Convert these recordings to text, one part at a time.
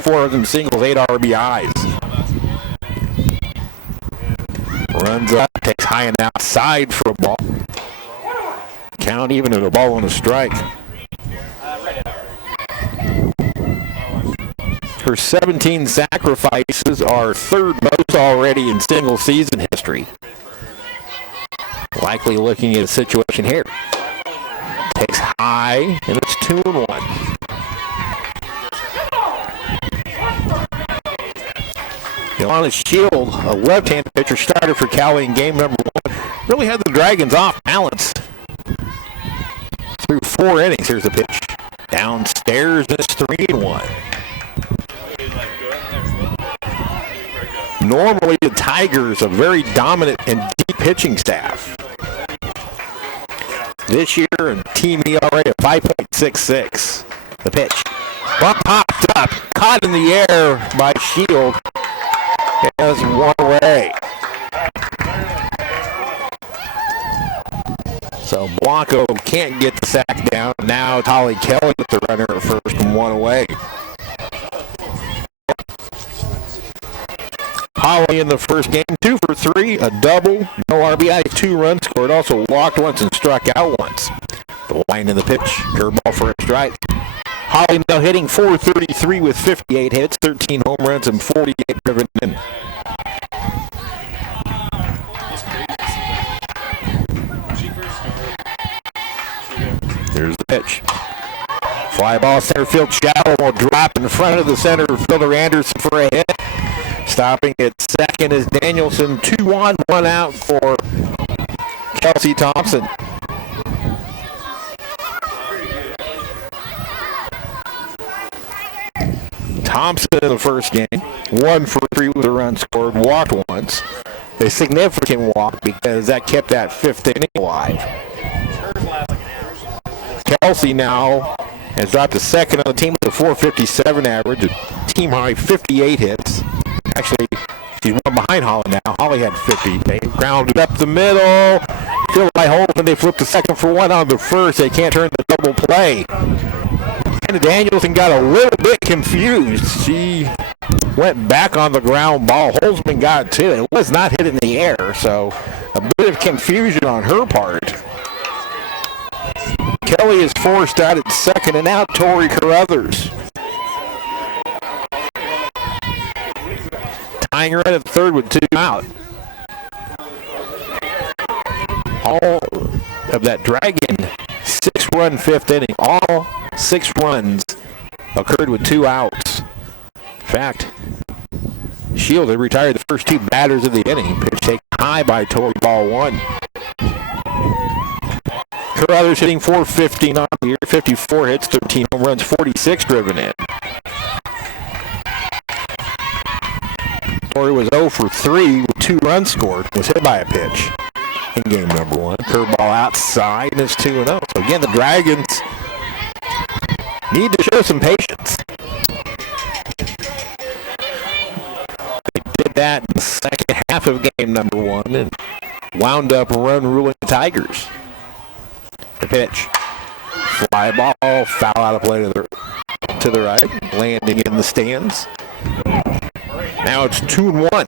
4 of them singles, 8 RBIs. Runs up, takes high and outside for a ball. Count even at a ball and a strike. Her 17 sacrifices are third most already in single season history. Likely looking at a situation here. Takes high, and it's 2-1. Yolanda Shield, a left-handed pitcher, started for Cali in game number 1. Really had the Dragons off balance through 4 innings. Here's the pitch. Downstairs, it's 3-1. Normally, the Tigers, a very dominant and deep pitching staff. This year, team ERA of 5.66. The pitch. Bump popped up, caught in the air by Shield. It has 1 away. So Blanco can't get the sack down. Now Holly Kelly with the runner at first and 1 away. Holly in the first game, 2 for 3, a double, no RBI, 2 runs scored. Also walked once and struck out once. The line in the pitch, curveball for a strike. Holly now hitting .433 with 58 hits, 13 home runs, and 48 driven in. Here's the pitch. Fly ball center field shallow will drop in front of the center fielder Anderson for a hit. Stopping at second is Danielson. 2 on, 1 out for Kelsey Thompson. Thompson in the first game, 1 for 3 with a run scored, walked once. A significant walk because that kept that 5th inning alive. Kelsey now has dropped to second on the team with a .457 average, a team high 58 hits. Actually, she's 1 behind Holly now. Holly had 50. They grounded up the middle. Filled by Holt, and they flipped the second for 1 on the first. They can't turn the double play. And Danielson got a little bit confused. She went back on the ground ball. Holzman got to it. It was not hit in the air, so a bit of confusion on her part. Kelly is forced out at second, and now Tori Carruthers. Tying her at third with 2 out. All of that Dragon 6-run 5th inning. All 6 runs occurred with 2 outs. In fact, Shield had retired the first 2 batters of the inning. Pitch taken high by Tori, ball 1. Carruthers hitting .415 on the year, 54 hits, 13 home runs, 46 driven in. Tori was 0 for 3 with 2 runs scored, was hit by a pitch in game number 1. Curveball outside, and it's 2-0. So again, the Dragons need to show some patience. They did that in the second half of game number 1 and wound up run ruling the Tigers. The pitch. Fly ball, foul out of play to the right, landing in the stands. Now it's 2-1.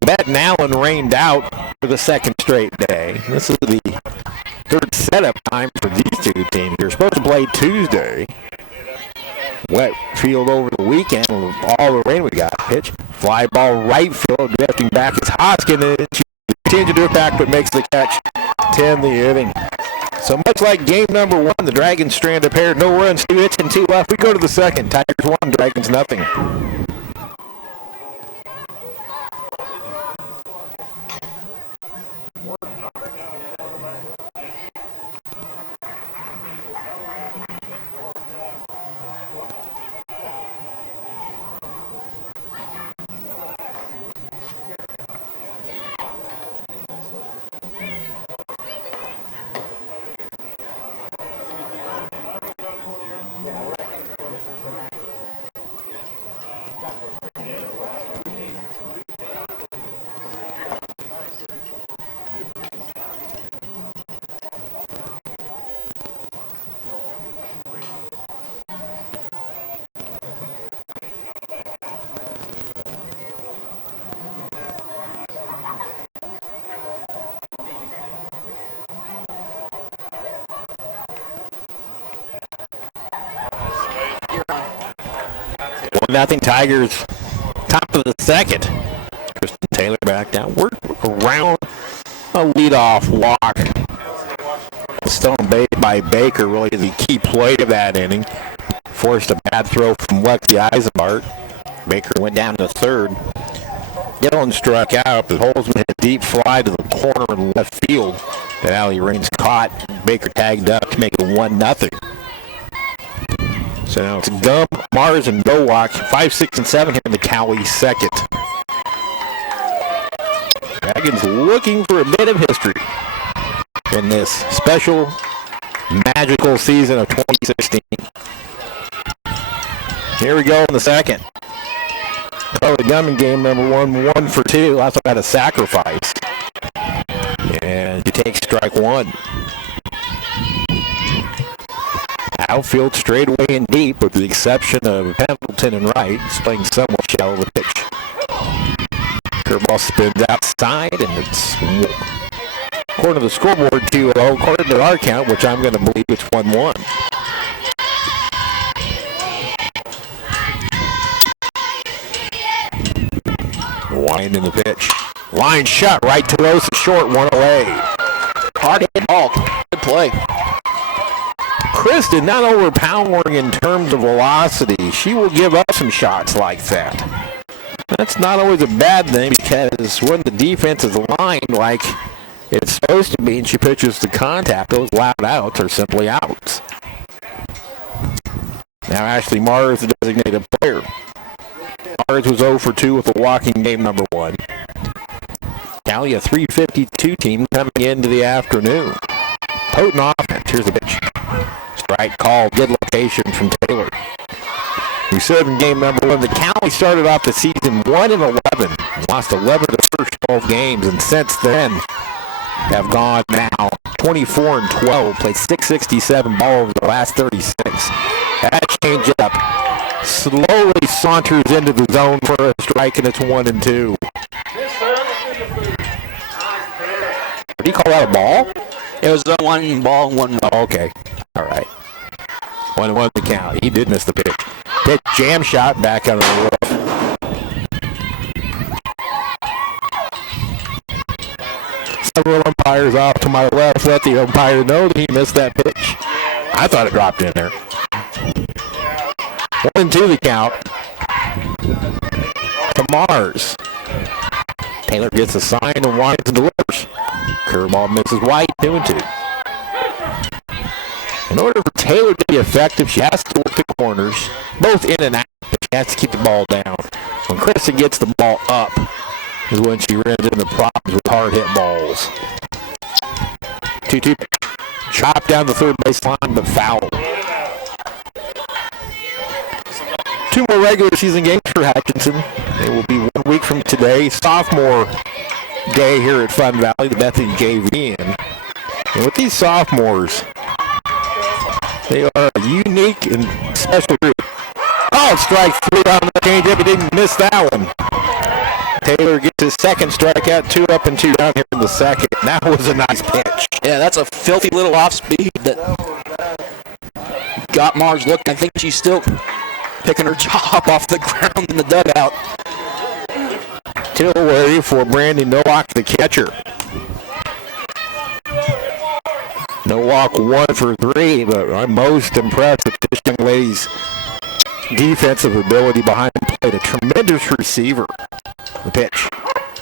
Benton Allen rained out for the second straight day. This is the third setup time for these 2 teams. You're supposed to play Tuesday. Wet field over the weekend with all the rain we got. Pitch. Fly ball right field. Drifting back is Hoskin. She continues to do it back but makes the catch. 10 the inning. So much like game number 1, the Dragons strand a pair. No runs, 2 hits, and 2 left. We go to the second. Tigers 1, Dragons nothing. 1-0 Tigers. Top of the second. Kristen Taylor back down. We're around a leadoff walk. Stone by Baker really is the key play of that inning. Forced a bad throw from Lexi Eisenbart. Baker went down to third. Dillon struck out, but Holzman hit a deep fly to the corner in left field that Allie Raines caught. Baker tagged up to make it 1-0. So now it's Gump, Mars, and Nowak. 5, 6, and 7 here in the Cowley second. Dragons looking for a bit of history in this special, magical season of 2016. Here we go in the second. Oh, the Gunman game number 1 for 2. Also got a sacrifice. And you take strike 1. Outfield straightaway and deep, with the exception of Pendleton and Wright. It's playing somewhat shallow of a pitch. Curveball spins outside, and it's, according to the scoreboard, 2-0. According to our count, which I'm going to believe it's 1-1. Wind in the pitch. Line shot right to Rosa, short, 1 away. Hard hit ball. Good play. Kristen not overpowering in terms of velocity. She will give up some shots like that. That's not always a bad thing, because when the defense is aligned like it's supposed to be and she pitches to contact, those loud outs are simply outs. Now Ashley Mars, the designated player. Mars was 0 for 2 with a walking game number 1. Cali, a 352 team coming into the afternoon. Potent offense. Here's the pitch. Strike call. Good location from Taylor. We said in game number 1, the Cali started off the season 1-11. Lost 11 of the first 12 games, and since then have gone now 24-12. Played 667 ball over the last 36. That change up slowly saunters into the zone for a strike, and it's 1-2. Did he call that a ball? It was a 1 ball, 1. Oh, okay. All right. 1-1 the count. He did miss the pitch. Pitch jam shot back out of the roof. Several umpires off to my left let the umpire know that he missed that pitch. I thought it dropped in there. 1-2 the count. To Mars. Taylor gets a sign and winds and delivers. Curveball misses White, 2-2. In order for Taylor to be effective, she has to work the corners, both in and out, but she has to keep the ball down. When Kristen gets the ball up is when she runs into problems with hard hit balls. 2-2. Chop down the third base line, but foul. 2 more regular season games for Hutchinson. It will be 1 week from today. Sophomore day here at Fun Valley, the Bethany JV. And with these sophomores, they are a unique and special group. Oh, strike 3 on the changeup. He didn't miss that one. Taylor gets his second strikeout, 2 up and 2 down here in the second. That was a nice pitch. Yeah, that's a filthy little off speed that got Mars looking. I think she's still picking her jaw off the ground in the dugout. Still worry for Brandy Nowak, the catcher. Nowak 1 for 3, but I'm most impressed with this young lady's defensive ability behind the plate. A tremendous receiver. The pitch.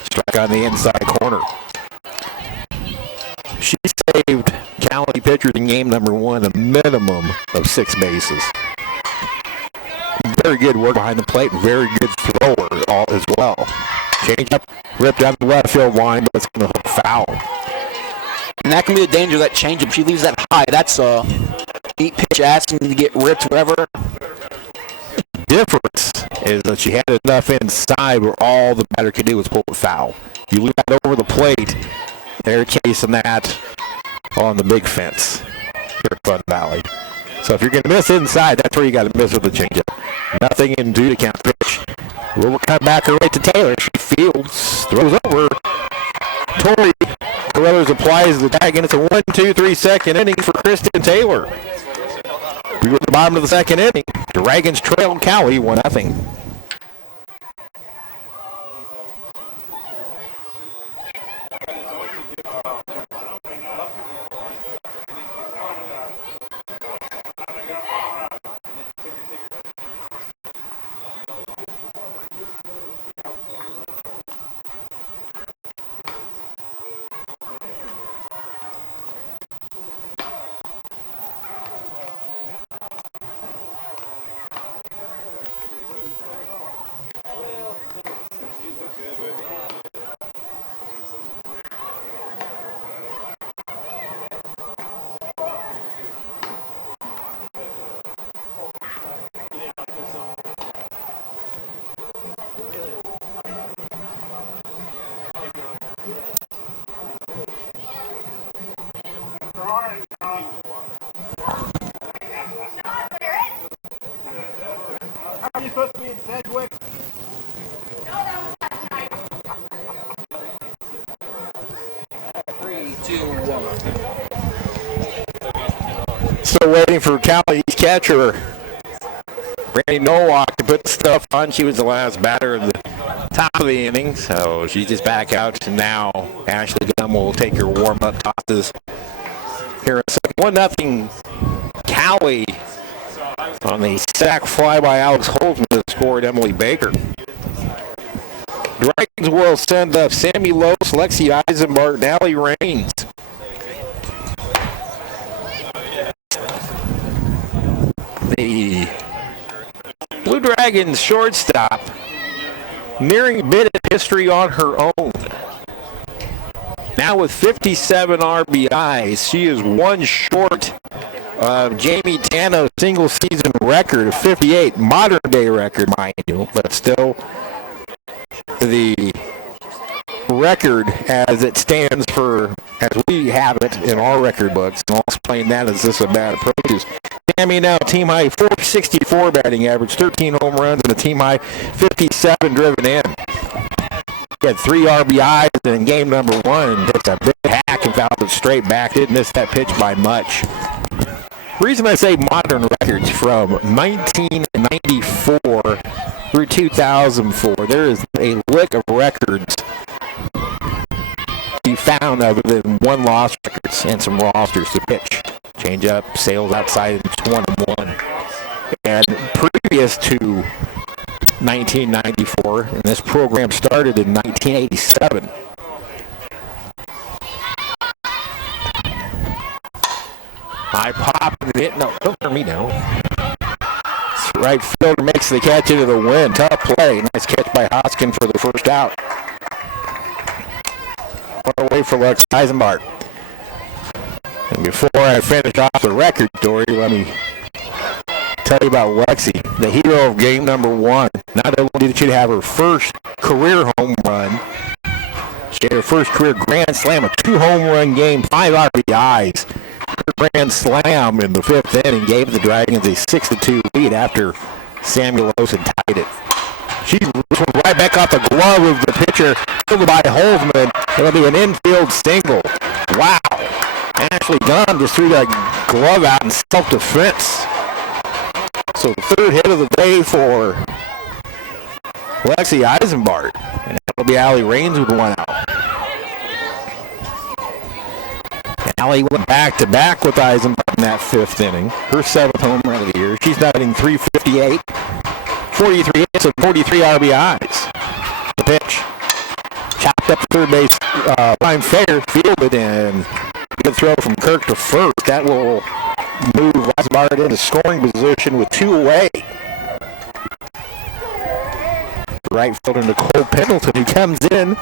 Strike on the inside corner. She saved Cali pitchers in game number 1 a minimum of 6 bases. Very good work behind the plate. Very good thrower as well. Change up, ripped down the left field line, but it's going to hook foul. And that can be the danger of that changeup. She leaves that high. That's a neat pitch asking to get ripped wherever. Difference is that she had enough inside where all the batter could do was pull it foul. You leave that over the plate, they're chasing that on the big fence here at Fun Valley. So if you're going to miss inside, that's where you got to miss with the changeup. Nothing in 2 to count pitch. We'll come back right to Taylor. She fields, throws over. Tori Carruthers applies the tag, and it's a 1-2-3 second inning for Kristen Taylor. We go to the bottom of the second inning. Dragons trail Cali 1-0. Are you supposed to be in Sedgwick? Still waiting for Cali's catcher, Randy Nowak, to put the stuff on. She was the last batter at the top of the inning, so she's just back out. And now Ashley Gunn will take her warm-up tosses here in a second. 1-0 Cali on the sac fly by Alex Holtzman that scored Emily Baker. Dragons will send up Sammy Lose, Lexi Eisenbart, and Allie Raines. The Blue Dragons shortstop nearing a bit of history on her own. Now with 57 RBIs, she is one short of Jamie Tano's single season record of 58, modern day record, mind you, but still the record as it stands for, as we have it in our record books. And I'll explain that as this about approaches. Tammy now team high 464 batting average, 13 home runs, and a team high 57 driven in. He had 3 RBIs in game number 1. Just a big hack and fouled it straight back. Didn't miss that pitch by much. The reason I say modern records, from 1994 through 2004, there is a lick of records you found other than one loss records and some rosters to pitch. Change up, sales outside, it's 1-1. And previous to 1994, and this program started in 1987. High pop and hit. No, don't turn me down. Right fielder makes the catch into the wind. Tough play. Nice catch by Hoskin for the first out. One away for Lex Eisenbart. And before I finish off the record story, let me tell you about Lexi, the hero of game number 1. Not only did she have her first career home run, she had her first career grand slam, a 2-home run game, 5 RBIs. Her grand slam in the 5th inning gave the Dragons a 6-2 lead after Samuel Olsen tied it. She went right back off the glove of the pitcher, fielded by Holzman. It'll be an infield single. Wow. Ashley Gunn just threw that glove out in self-defense. So the third hit of the day for Lexi Eisenbart. And that'll be Allie Raines with 1 out. Allie went back-to-back with Eisenbart in that 5th inning. Her 7th home run of the year. She's batting .358, 43 hits and 43 RBIs. The pitch. Chopped up the third base line fair, fielded, and good throw from Kirk to first. That will move Eisenbart into scoring position with 2 away. Right fielder Nicole Pendleton, who comes in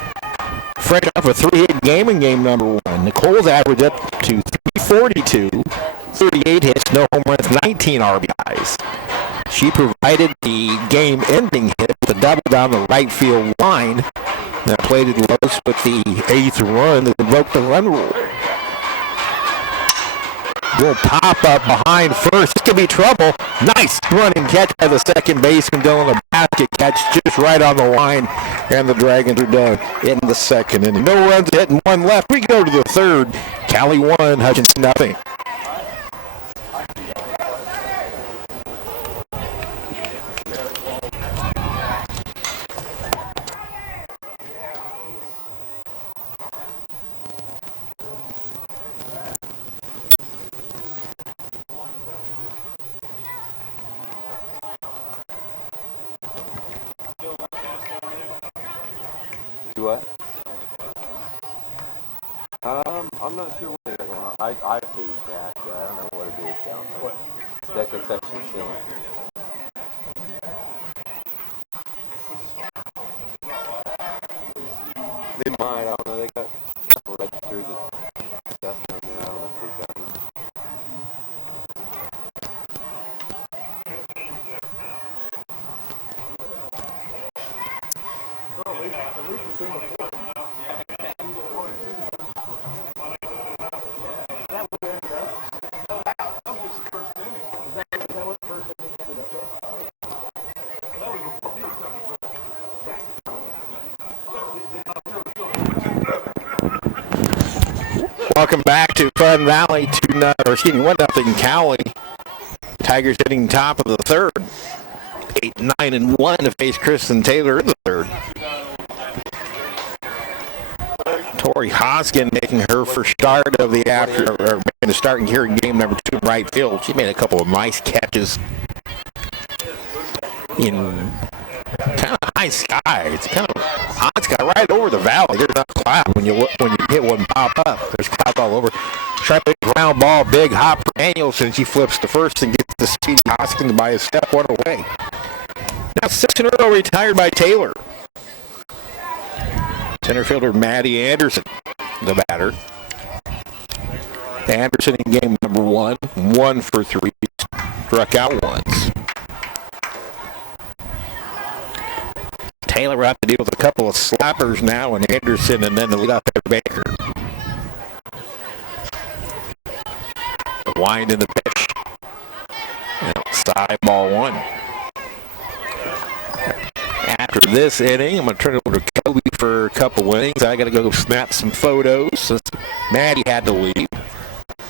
fresh off a 3-hit game in game number 1. Nicole's average up to 342, 38 hits, no home runs, 19 RBIs. She provided the game-ending hit with a double down the right field line that plated Los with the 8th run that invoked the run rule. Will pop up behind first. This could be trouble. Nice running catch by the second baseman, Dylan. A basket catch just right on the line, and the Dragons are done in the 2nd inning. No runs, hit, and 1 left. We go to the 3rd. Cali 1, Hutchinson nothing. Do what? I'm not sure what they got going on. I paid cash. I don't know what it is down there. What? That concession stand. They might. I don't know. They got registered stuff down there. I don't know if they've got it. Welcome back to Fun Valley, 1-0 Cowley. Tigers hitting top of the third. 8-9-1 to face Kristen Taylor in the third. Tori Hoskin making her first start of the making a start here in game number 2 in right field. She made a couple of nice catches in kind of high sky. It's kind of hot sky right over the valley. There's not cloud when you hit one pop up. There's clouds all over. Sharp ground ball, big hop for Danielson. She flips to first and gets the speedy Hoskins by a step one away. Now 6 in a row retired by Taylor. Center fielder Maddie Anderson, the batter. Anderson in game number 1, 1 for 3, struck out once. Taylor will have to deal with a couple of slappers now, and Anderson, and then the leadoff hitter Baker. The wind in the pitch. Outside ball 1. After this inning, I'm going to turn it over to Kobe for a couple innings. I got to go snap some photos since Maddie had to leave.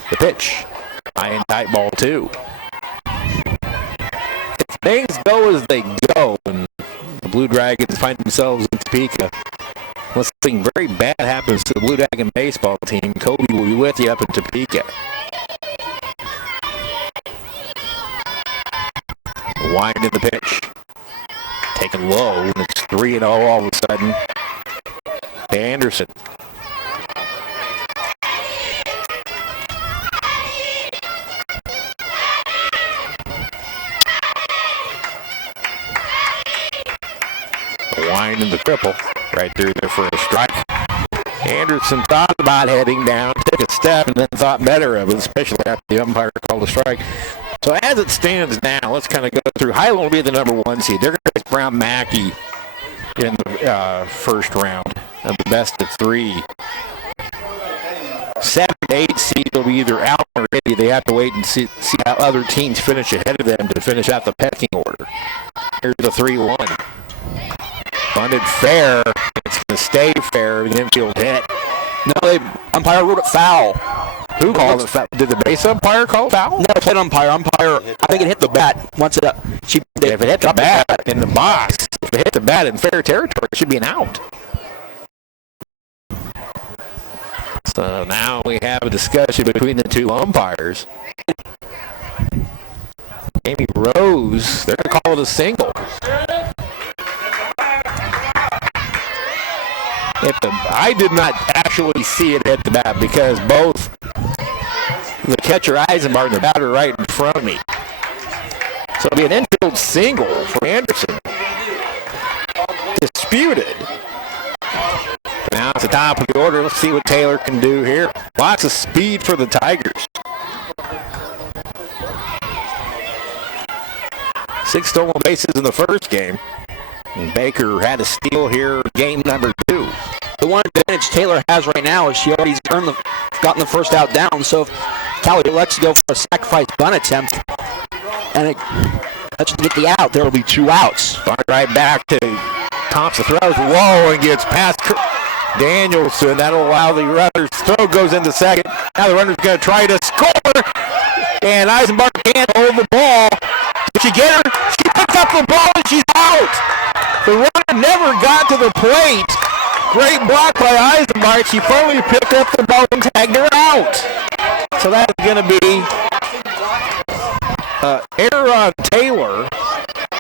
The pitch. High and tight ball 2. If things go as they go, and the Blue Dragons find themselves in Topeka, unless something very bad happens to the Blue Dragon baseball team, Kobe will be with you up in Topeka. Wind in the pitch. Taken low, and it's 3-0 all of a sudden. Anderson. Wind in the triple. Right through there for a strike. Anderson thought about heading down, took a step, and then thought better of it, especially after the umpire called a strike. So as it stands now, let's kind of go through. Highland will be the number 1 seed. They're going to face Brown Mackey in the first round of the best of 3. 7 to 8 seed will be either out or ready. They have to wait and see how other teams finish ahead of them to finish out the pecking order. Here's the 3-1. Funded fair. It's going to stay fair. The infield hit. No, the umpire ruled it foul. Who called it foul? Did the base umpire call foul? No, plate umpire. I think it hit the bat. Once it if it hit the bat in the box, if it hit the bat in fair territory, it should be an out. So now we have a discussion between the 2 umpires. Amy Rose, they're going to call it a single. I did not actually see it hit the bat because both the catcher Eisenbart and the batter right in front of me. So it'll be an infield single for Anderson. Disputed. Now it's the top of the order. Let's see what Taylor can do here. Lots of speed for the Tigers. 6 stolen bases in the first game. And Baker had a steal here, game number 2. The one advantage Taylor has right now is she already gotten the first out down. So if Cowley elects to go for a sacrifice bunt attempt, and it lets you get the out, there will be 2 outs. Right back to Thompson, throws low and gets past Danielson. That'll allow the runner's throw goes into second. Now the runner's going to try to score, and Eisenbart can't hold the ball. Did she get her? She picks up the ball and she's out. The runner never got to the plate. Great block by Eisenbart. She finally picked up the ball and tagged her out. So that's going to be error on Taylor.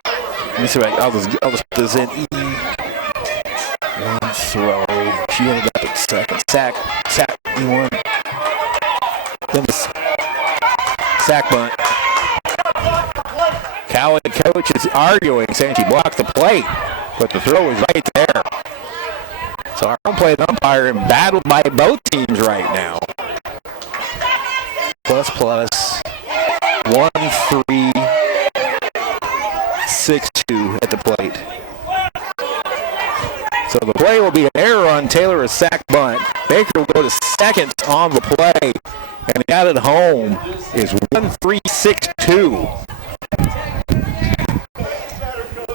Let me see if I'll just put this in. 1, throw. She ended up at second. Sack, you won. Then the sack bunt. Callie, the coach, is arguing, saying she blocked the plate, but the throw is right there. So our home plate umpire embattled by both teams right now. Plus, 1-3-6-2 at the plate. So the play will be an error on Taylor, a sack bunt. Baker will go to second on the play, and he got it home. Is 1-3-6-2.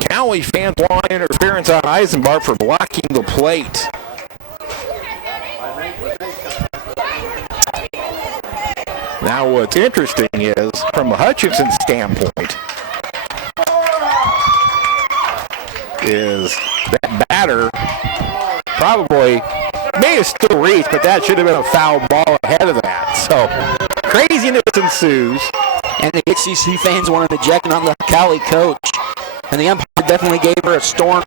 Cowie fans want interference on Eisenbart for blocking the plate. Now what's interesting is, from a Hutchinson standpoint, is that batter probably may have still reached, but that should have been a foul ball ahead of that. So craziness ensues. And the HCC fans wanted to eject on the Cali coach. And the umpire definitely gave her a stern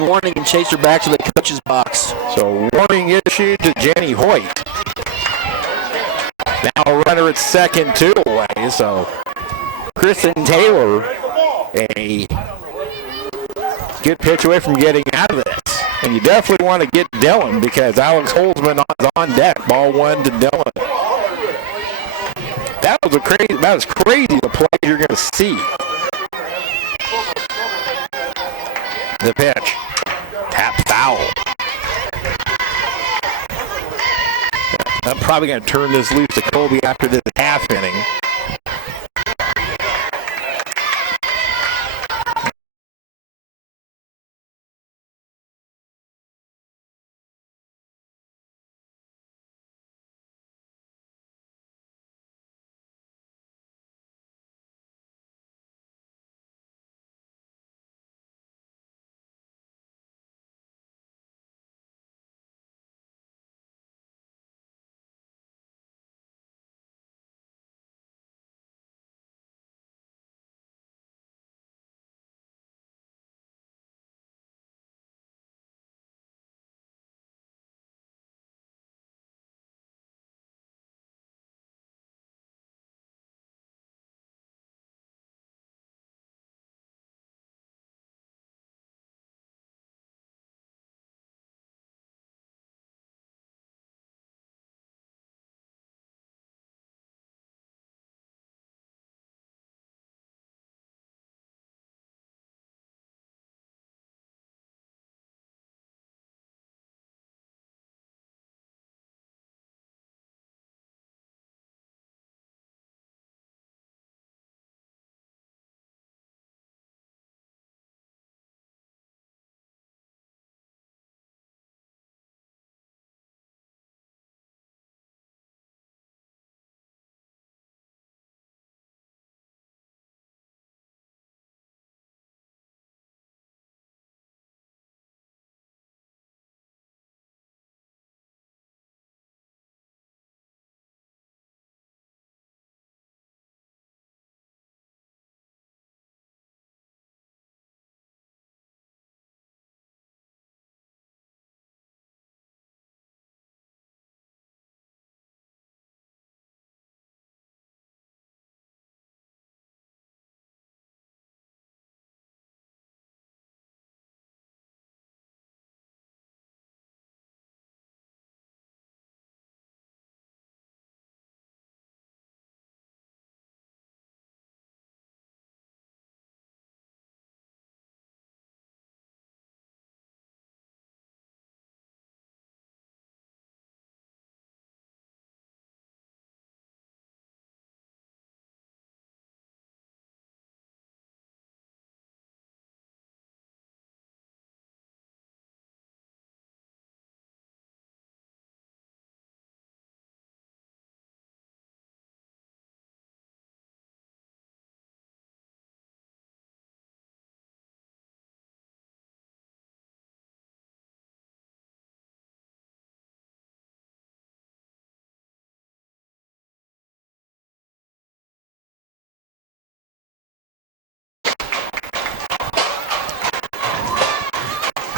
warning and chased her back to the coach's box. So warning issued to Jenny Hoyt. Now a runner at second, 2 away. So Kristen Taylor, a good pitch away from getting out of this. And you definitely want to get Dillon because Alex Holzman is on deck. Ball 1 to Dillon. That was crazy the play you're going to see. The pitch. Tap foul. I'm probably going to turn this loose to Colby after this half inning.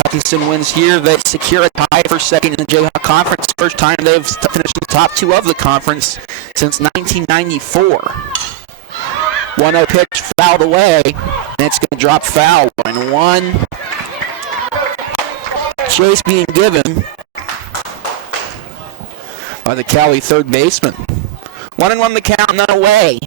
Hutchinson wins here. They secure a tie for second in the Jayhawk Conference. First time they've finished in the top two of the conference since 1994. 1-0 pitch fouled away, and it's going to drop foul. 1-1. Chase being given by the Cali third baseman. 1-1 the count, none away.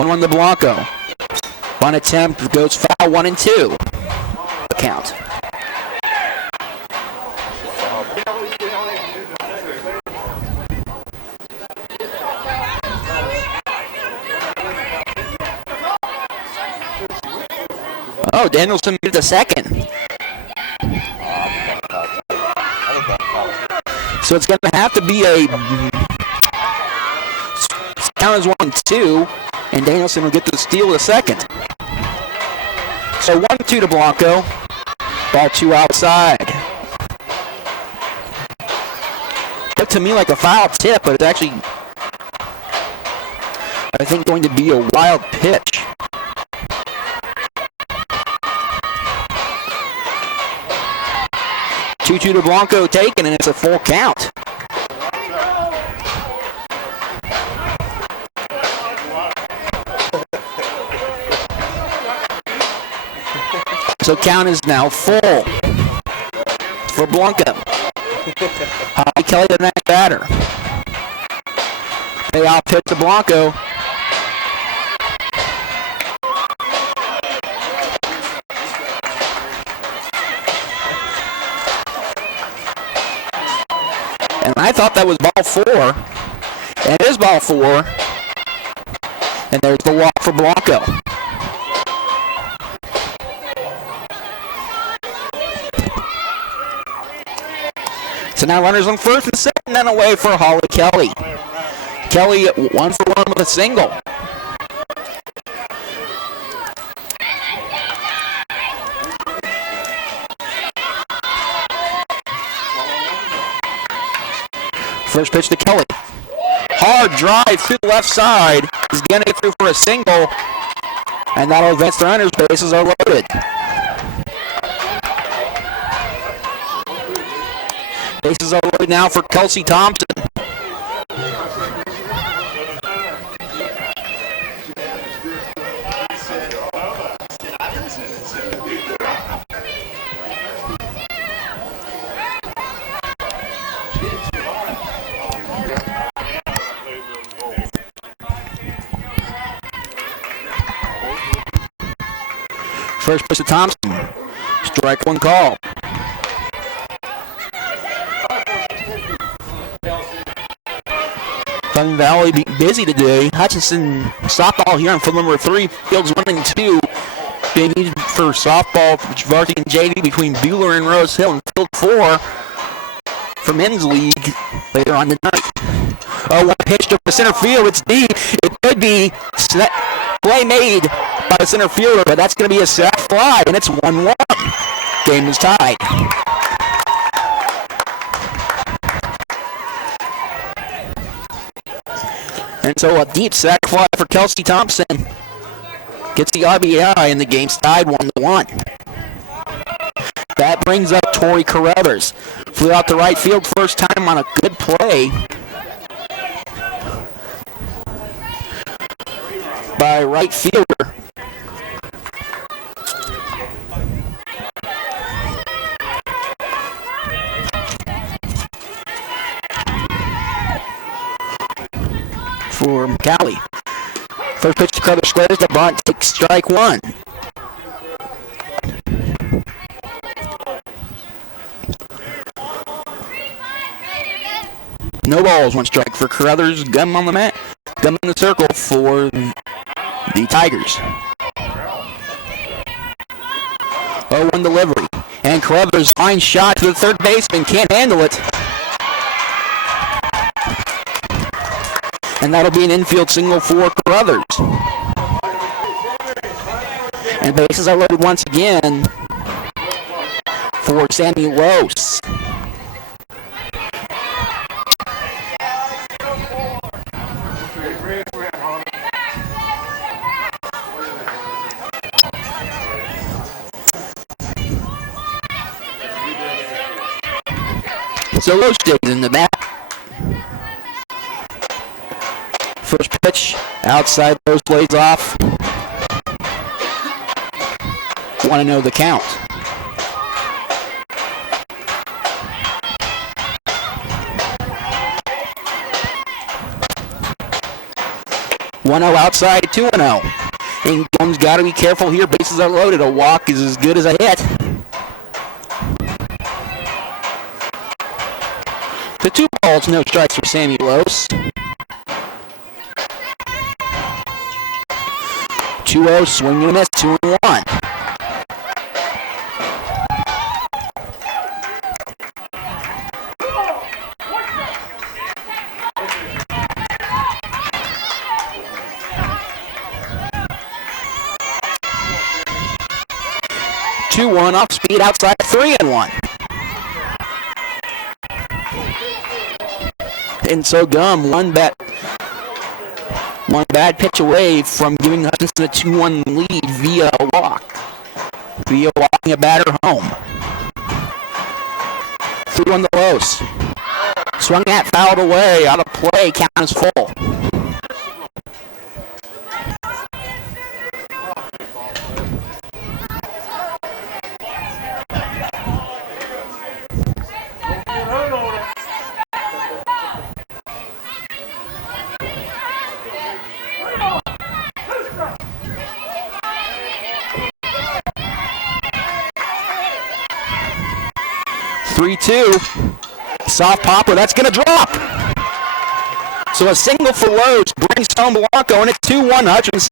On the Blanco. One attempt goes foul, 1-2. The count. Oh, Danielson moved to second. So it's going to have to be a count as 1-2. And Danielson will get the steal to second. So 1-2 to Blanco. Ball 2 outside. Looked to me like a foul tip, but it's actually, I think, going to be a wild pitch. Two to Blanco taken, and it's a full count. So count is now full for Blanco. Holly Kelly, the next batter. Payoff pitch to Blanco. And I thought that was ball 4. And it is ball 4. And there's the walk for Blanco. So now runners on first and second and away for Holly Kelly. Kelly 1 for 1 with a single. First pitch to Kelly. Hard drive through the left side. He's going to get through for a single. And that'll advance the runners. Bases are loaded. Bases are loaded now for Kelsey Thompson. First pitch to Thompson. Strike one call. Sun Valley busy today. Hutchinson softball here on field number 3. Fields 1 and 2 being used for softball varsity and JV between Buhler and Rose Hill, and field 4 for men's league later on tonight. Oh, one pitch to the center field. It's deep. It could be play made by the center fielder, but that's going to be a sac fly, and it's 1-1. Game is tied. And so a deep sac fly for Kelsey Thompson gets the RBI, and the game's tied 1-1. That brings up Tori Carruthers. Flew out to right field first time on a good play by right fielder. For Cali. First pitch to Carruthers squares the bunt, takes strike 1. No balls, 1 strike for Carruthers. Gum on the mat. Gum in the circle for the Tigers. 0-1 delivery. And Carruthers fine shot to the third baseman. Can't handle it. And that'll be an infield single for Carruthers. And bases are loaded once again for Sammy Rose. So Lowe stays in the bat. First pitch, outside, Lowe plays off. 1-0 the count. Outside, 2-0. And Gum's got to be careful here. Bases are loaded. A walk is as good as a hit. The 2 balls, no strikes for Sammy Lose. 2-0, swing and a miss, 2-1. Off speed outside, 3-1. And so Gum, one bad pitch away from giving Hutchinson a 2-1 lead via a walk. Via walking a batter home. 3-1 the Lowe's. Swung at, fouled away, out of play, count is full. Soft popper, that's going to drop. So a single for Lowe's brings home Blanco, and it's 2-1 Hutchinson.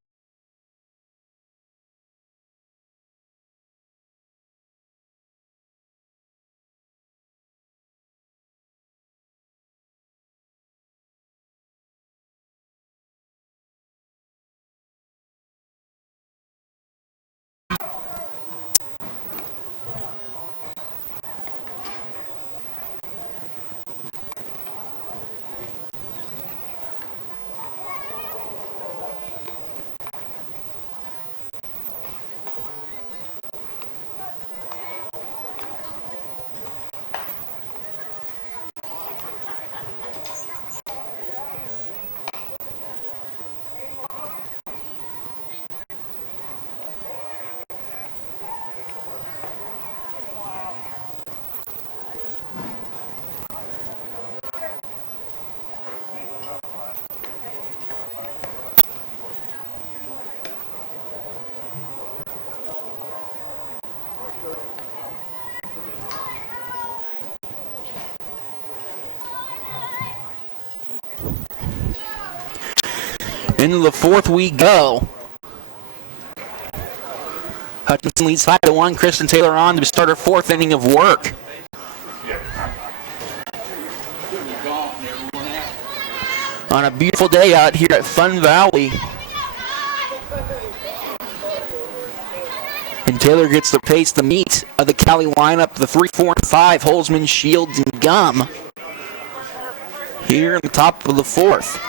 Into the fourth we go. Hutchinson leads 5-1. Kristen Taylor on to start her fourth inning of work. On a beautiful day out here at Fun Valley. And Taylor gets to pace the meat of the Cali lineup, the 3, 4, and 5, Holzman, Shields, and Gum. Here in the top of the fourth.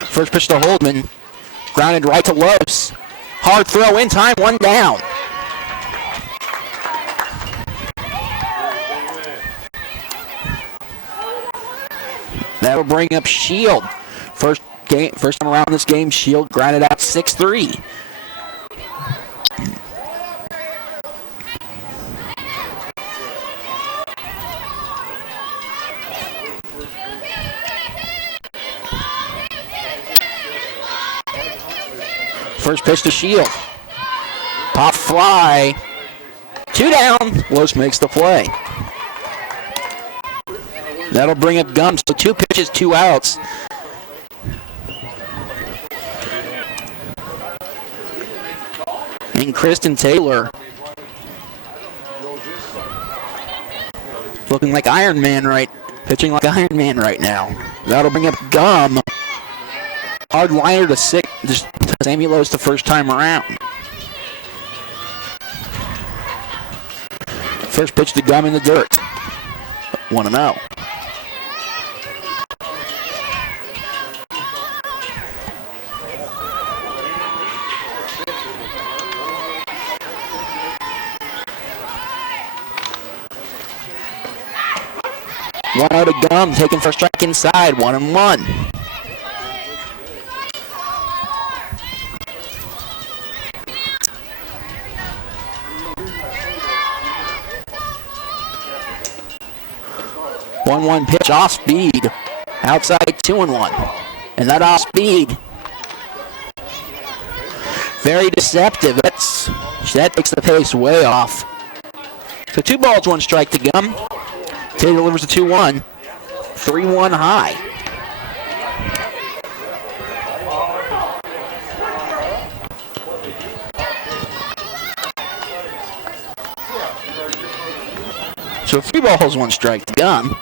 First pitch to Holdman, grounded right to Lopes. Hard throw in time, 1 down. That'll bring up Shield. First time around this game, Shield grounded out 6-3. First pitch to Shield. Pop fly. 2 down. Lose makes the play. That'll bring up Gum. So 2 pitches, 2 outs. And Kristen Taylor looking like Iron Man pitching like Iron Man right now. That'll bring up Gum. Hard liner to Sammy Lowe's the first time around. First pitch to Gum in the dirt. 1-0. 1-0 to Gum, taking first strike inside, 1-1. One pitch off speed, outside 2-1, and that off speed, very deceptive. That takes the pace way off. So 2 balls, 1 strike to Gum. Taylor delivers the 2-1, 3-1 high. So 3 balls, 1 strike to Gum.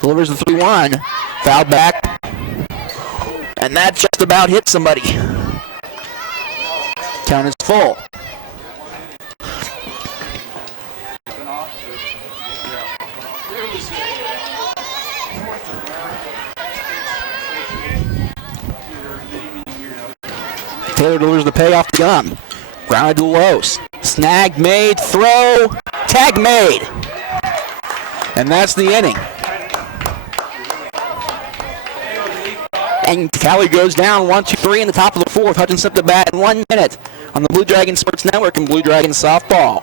Delivers the 3-1, foul back, and that just about hit somebody. Count is full. Taylor delivers the payoff to Gum. Grounded to Los. Snag made, throw, tag made. And that's the inning. And Cali goes down 1-2-3 in the top of the 4th. Hutchins up the bat in 1 minute on the Blue Dragons Sports Network and Blue Dragons Softball.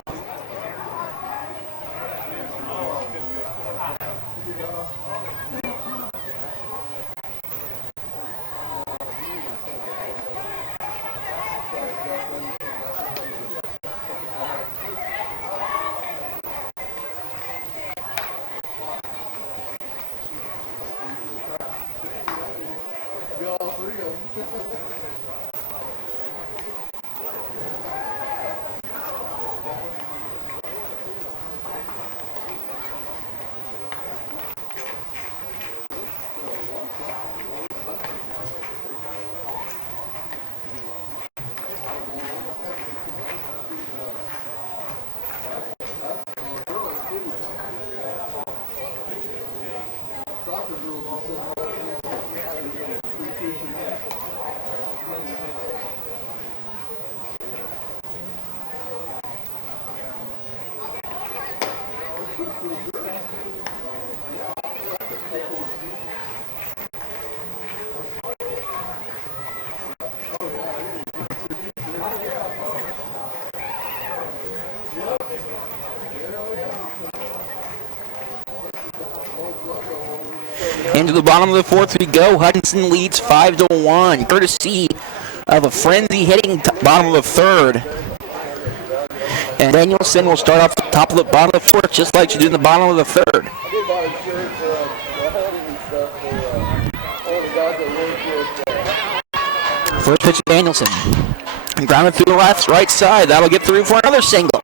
Into the bottom of the 4th we go. Hutchinson leads 5-1, courtesy of a frenzy hitting bottom of the 3rd. And Danielson will start off the top of the bottom of the 4th, just like she did in the bottom of the 3rd. First pitch to Danielson. And grounded through the right side. That'll get through for another single.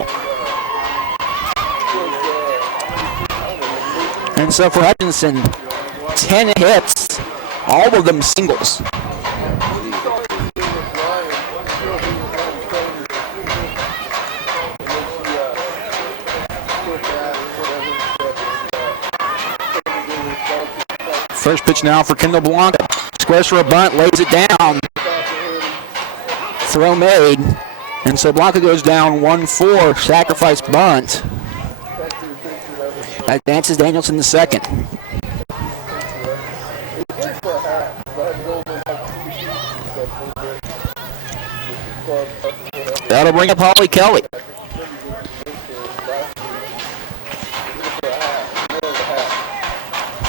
And so for Hutchinson, 10 hits, all of them singles. First pitch now for Kendall Blanca. Squares for a bunt, lays it down. Throw made. And so Blanca goes down 1-4, sacrifice bunt. Advances Danielson to second. That'll bring up Holly Kelly.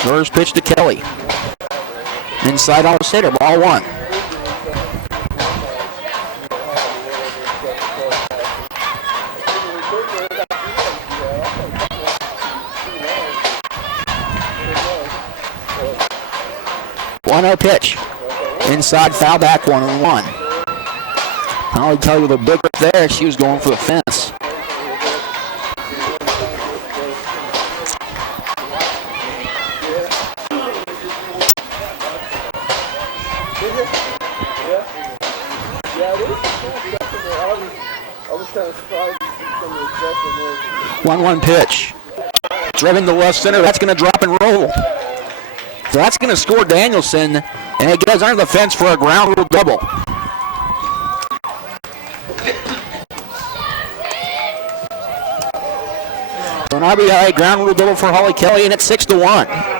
First pitch to Kelly. Inside on the hitter, ball 1. One-0 pitch. Inside foul back 1-1. Holly Kelly with a big rip there. She was going for the fence. One pitch. Driven to left center. That's going to drop and roll. So that's going to score Danielson. And it goes under the fence for a ground rule double. So an RBI ground rule double for Holly Kelly, and it's 6-1.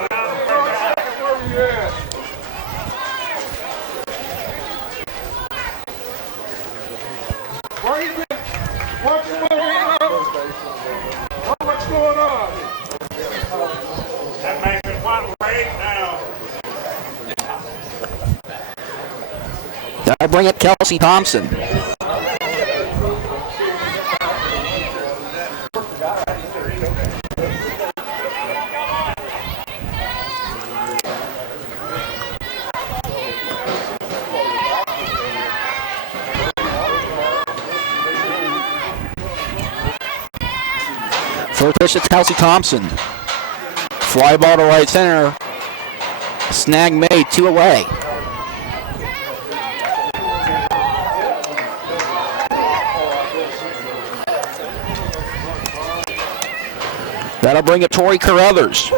That'll bring up Kelsey Thompson. First pitch to Kelsey Thompson. Fly ball to right center. Snag made, 2 away. That'll bring up Tori Carruthers.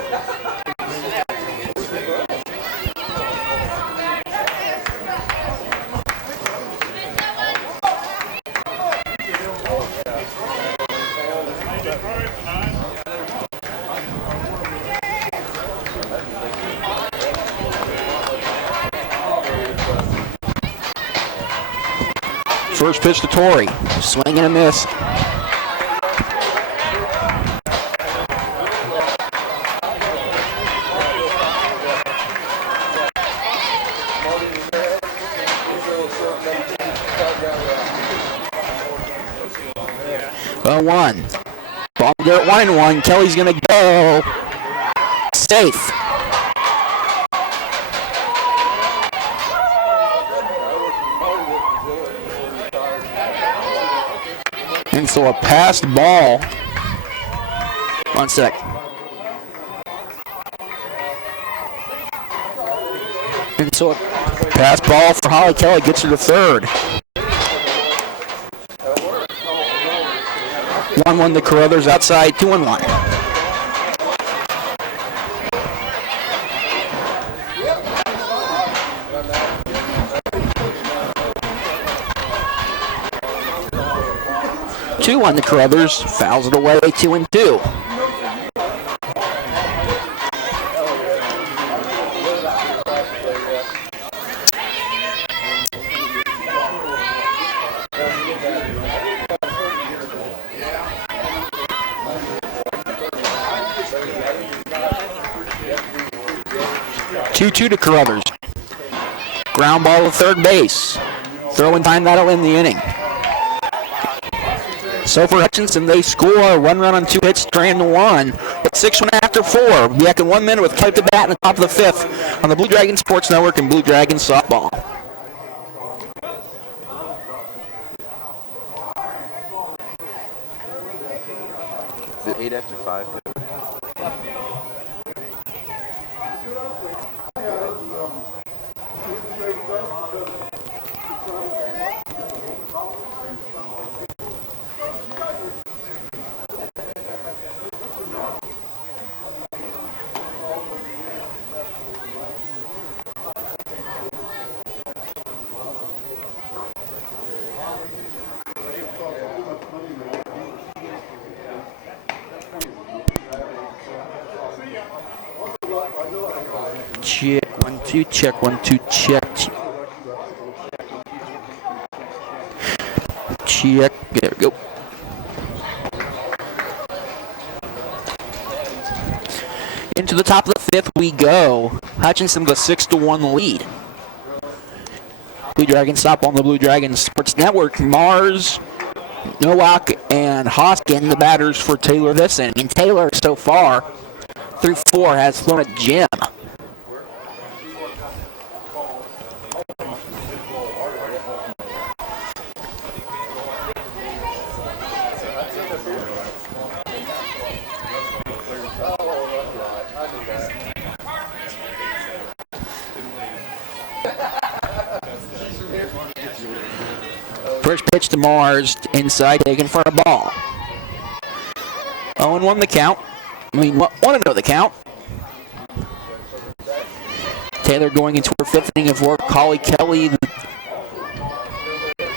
First pitch to Tori. Swing and a miss. One. Ball there at 1-1. Kelly's going to go. Safe. And so a passed ball. 1 sec. And so a pass ball for Holly Kelly gets her to third. 1-1 to Carruthers outside, 2-1. Two on the Carruthers, fouls it away, 2-2. Two to Carruthers. Ground ball to third base. Throwing time, that'll end the inning. So for Hutchinson, they score 1 run on 2 hits, strand to 1. It's 6-1 after 4. We'll be back in 1 minute with Pipe to Bat in the top of the 5th on the Blue Dragon Sports Network and Blue Dragon Softball. Is it 8 after 5? Check, 1, 2, check, 1, 2, check. Check, there we go. Into the top of the 5th we go. Hutchinson with a 6-1 lead. Blue Dragon stop on the Blue Dragon Sports Network. Mars, Nowak, and Hoskin, the batters for Taylor this inning. And Taylor so far, through 4, has thrown a gem. First pitch to Mars, inside, taken for a ball. 0-1 the count. 1-0 the count. Taylor going into her 5th inning of work. Holly Kelly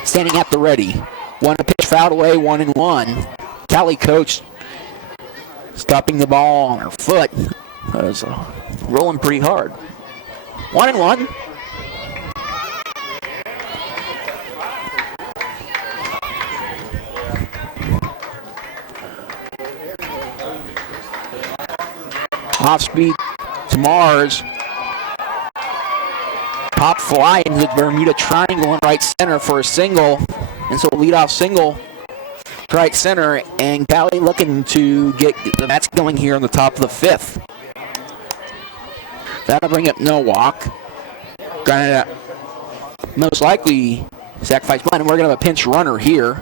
standing at the ready. 1 pitch fouled away, 1-1. Kelly coach stopping the ball on her foot. That was rolling pretty hard. 1-1. Off speed to Mars. pop fly into the Bermuda Triangle in right center for a single. And so leadoff single to right center, and Cali looking to get the bats going here in the top of the fifth. That'll bring up no walk. Granted, most likely sacrifice bunt, and we're going to have a pinch runner here.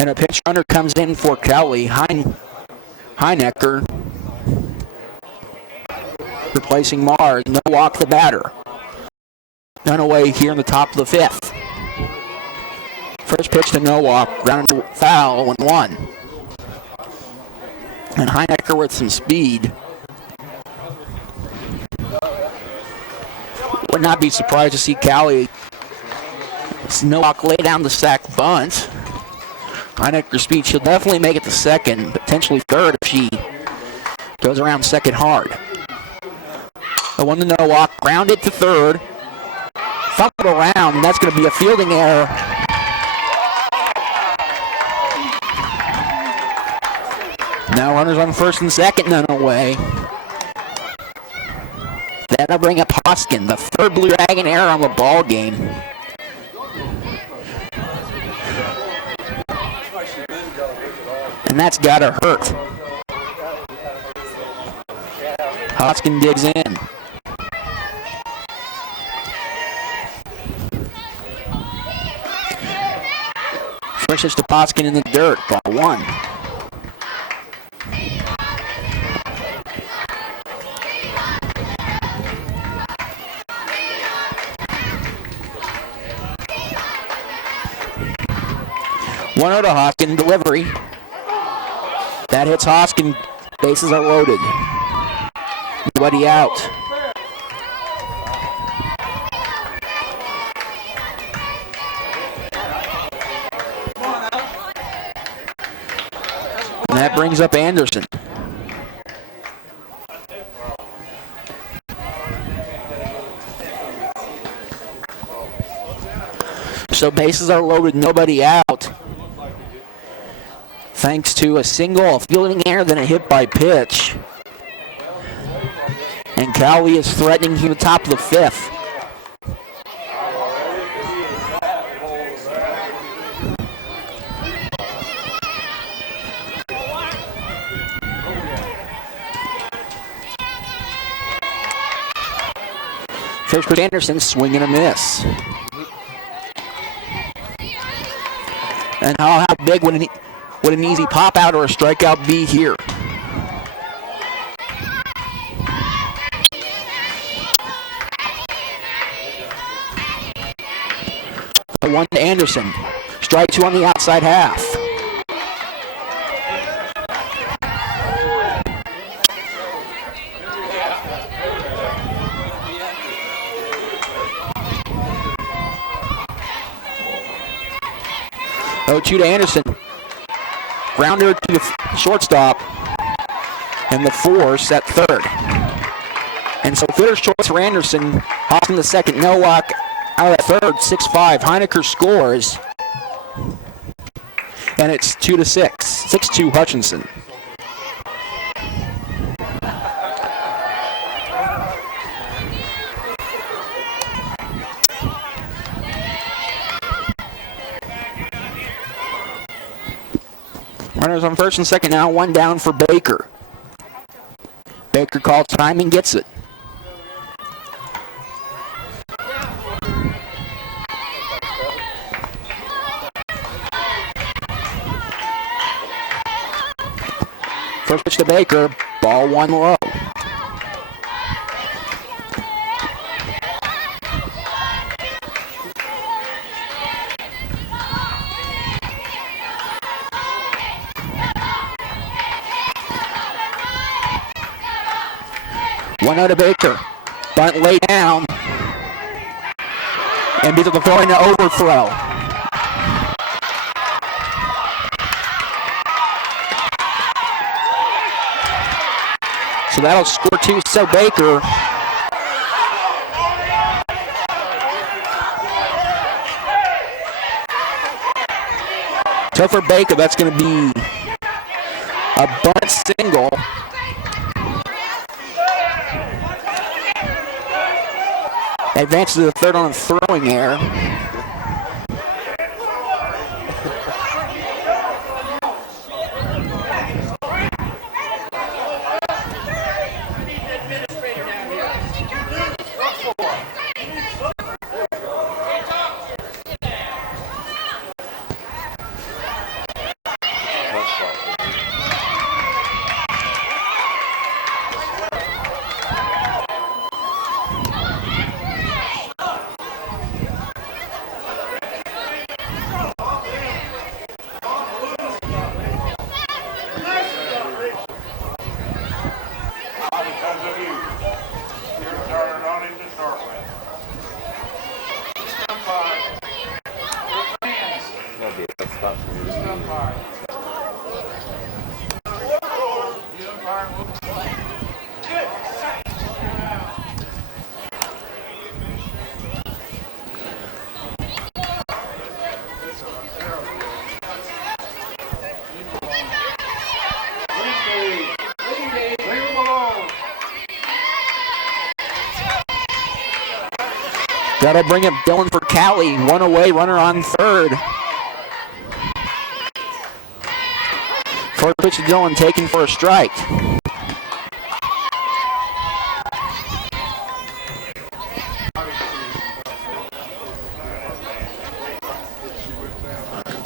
And a pinch runner comes in for Cowley. Heinecker replacing Mars. No walk the batter. None away here in the top of the fifth. First pitch to no walk. Ground to foul, 0-1. And Heinecker with some speed. Would not be surprised to see Cowley no walk lay down the sack bunt. Heinecker speed, she'll definitely make it to second, potentially third if she goes around second hard. The one to no walk, grounded to third. Fumbled around, and that's going to be a fielding error. Now runners on first and second, none away. That'll bring up Hoskin, the third Blue Dragon error on the ball game. And that's gotta hurt. Hoskin digs in. First pitch to Hoskin in the dirt, ball one. One out to Hoskin, delivery. That hits Hoskin. Bases are loaded. Nobody out. And that brings up Anderson. So bases are loaded, nobody out. Thanks to a single, a fielding error, then a hit by pitch. And Cowley is threatening here at the top of the fifth. First pitch, Anderson, swing and a miss. And how big would an easy pop out or a strikeout be here? The one to Anderson. Strike two on the outside half. Oh, 2 to Anderson. Grounder to the shortstop. And the force at third. And so fielder shorts for Anderson. Hoskin the second. No walk out at third. 6-5. Heinecker scores. And it's 2-6. 6-2 Hutchinson. Runners on first and second now, one down for Baker. Baker calls time and gets it. First pitch to Baker, ball one low. One out of Baker. Bunt lay down. And Beatle can throw in an overthrow. So that'll score 2. So Baker. So for Baker, that's going to be a bunt single. Advances to the third on a throwing error. That'll bring up Dylan for Cali. One away, runner on third. First pitch to Dylan, taken for a strike.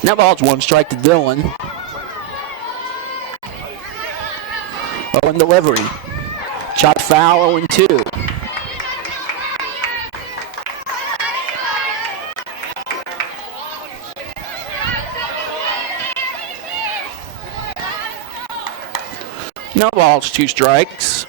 Now ball's 1 strike to Dylan. 0 delivery. Shot foul, 0-2. No balls, 2 strikes.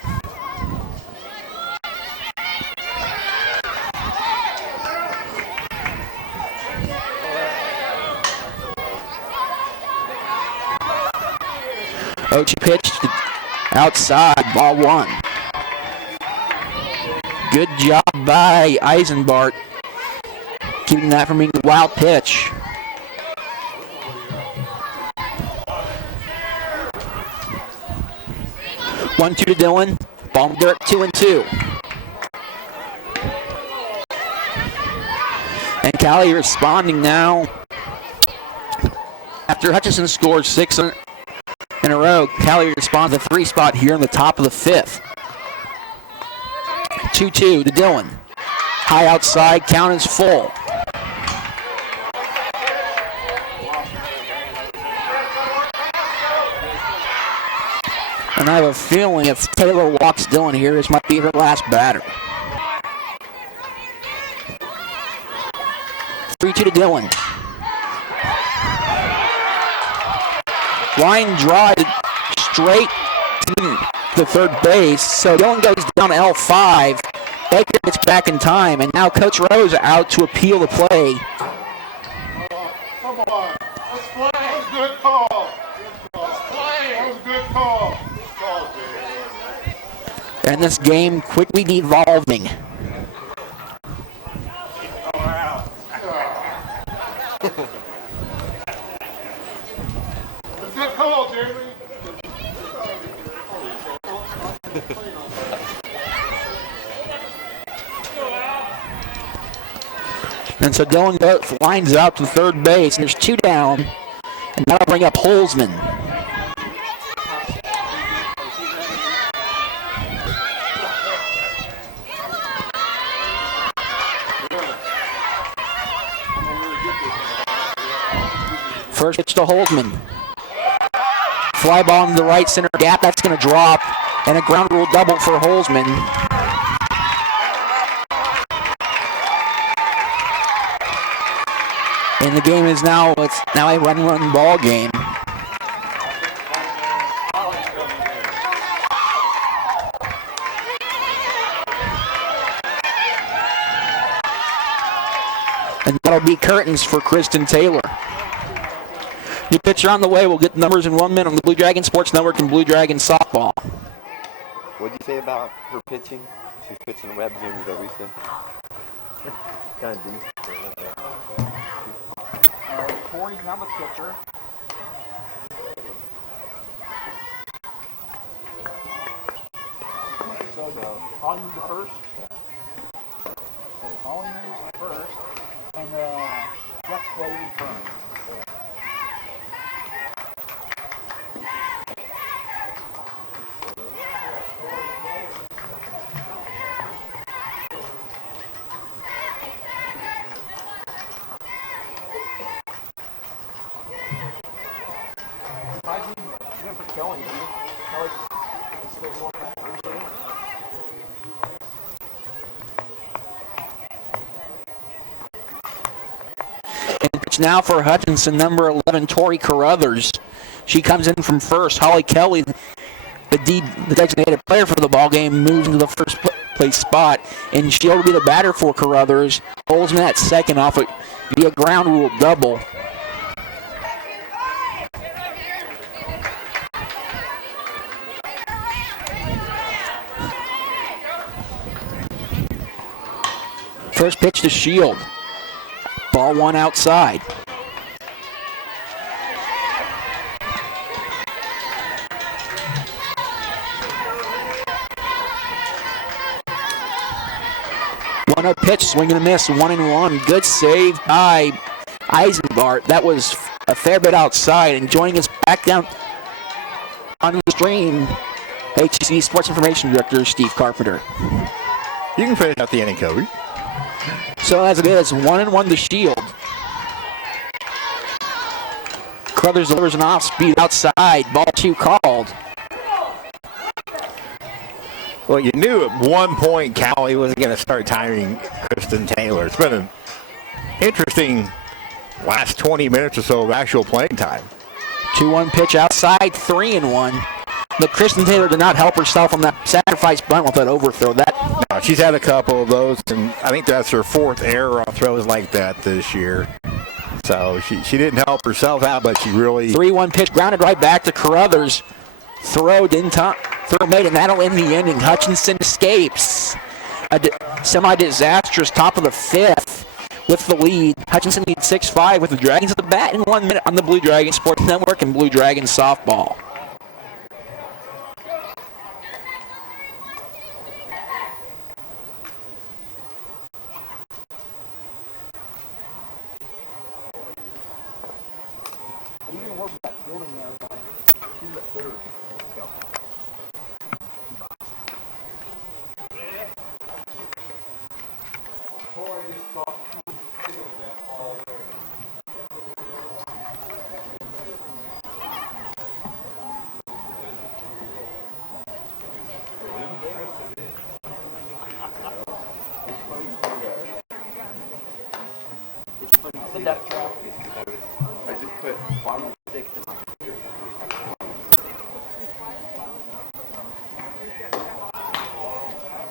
Ochi pitched outside, ball 1. Good job by Eisenbart, keeping that from being a wild pitch. One, 2 to Dylan. Ball dirt, 2-2. And Cali responding now. After Hutchison scores 6 in a row, Cali responds a 3 spot here in the top of the 5th. 2-2 to Dylan. High outside, count is full. And I have a feeling if Taylor walks Dylan here, this might be her last batter. 3-2 to Dylan. Line drive straight to the third base. So Dylan goes down to L5. Baker gets back in time, and now Coach Rose out to appeal the play. Come on. Let's play. That was a good call. Let's play. That was a good call. And this game quickly devolving. Good call, Jeremy. And so Dylan lines out to third base, and there's 2 down, and that'll bring up Holzman. First pitch to Holzman. Fly ball in the right center gap. That's going to drop. And a ground rule double for Holzman. And the game is now a run ball game. And that'll be curtains for Kristen Taylor. New pitcher on the way. We'll get the numbers in 1 minute on the Blue Dragon Sports Network and Blue Dragon Softball. What'd you say about her pitching? She's pitching web Jim, is that what you said? Kind of deep. Corey's now the pitcher. So Holly moves to first. So Holly moves to first, and flex play is first. Now for Hutchinson, number 11, Tori Carruthers. She comes in from first. Holly Kelly, the designated player for the ball game, moves into the first place spot, and she'll be the batter for Carruthers. Holds in at second off it via ground rule double. First pitch to Shield. Ball one outside. One up pitch, swing and a miss, 1-1. Good save by Isengart. That was a fair bit outside. And joining us back down on the stream, HCC Sports Information Director Steve Carpenter. You can finish out the inning, Kobe. So as it is, 1-1 to Shield. Carruthers delivers an off-speed outside. Ball two called. Well, you knew at one point Callie was going to start timing Kristen Taylor. It's been an interesting last 20 minutes or so of actual playing time. 2-1 pitch outside, 3-1. But Kristen Taylor did not help herself on that sacrifice bunt with that overthrow. No, she's had a couple of those, and I think that's her fourth error on throws like that this year. So she didn't help herself out, but she really... 3-1 pitch grounded right back to Carruthers. Throw made, and that'll end the inning. Hutchinson escapes. A semi-disastrous top of the fifth with the lead. Hutchinson leads 6-5 with the Dragons at the bat in 1 minute on the Blue Dragons Sports Network and Blue Dragons Softball. I just put 1-6 in my computer.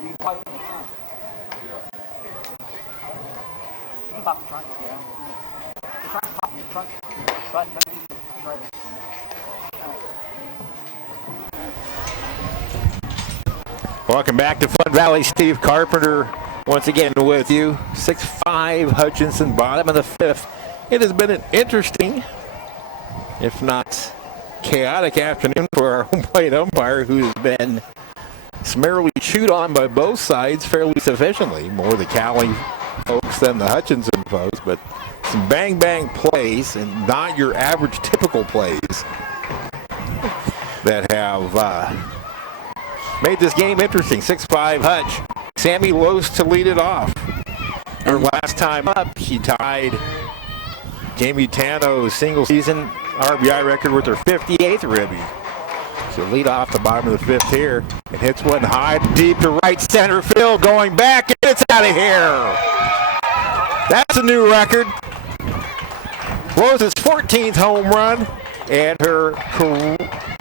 You can pop in the trunk. You can pop in the trunk, yeah. The trunk's popping in the trunk. Button underneath the driver. Welcome back to Fun Valley. Steve Carpenter once again with you. 6-5 Hutchinson, bottom of the fifth. It has been an interesting, if not chaotic afternoon for our home plate umpire, who has been summarily chewed on by both sides fairly sufficiently. More the Cali folks than the Hutchinson folks, but some bang-bang plays and not your average typical plays that have made this game interesting. 6-5 Hutch. Sammy Lose to lead it off. Her last time up, she tied Jamie Tano's single season RBI record with her 58th ribby. So lead off the bottom of the fifth here. It hits one high, deep to right center field, going back, and it's out of here. That's a new record. Lowe's 14th home run and her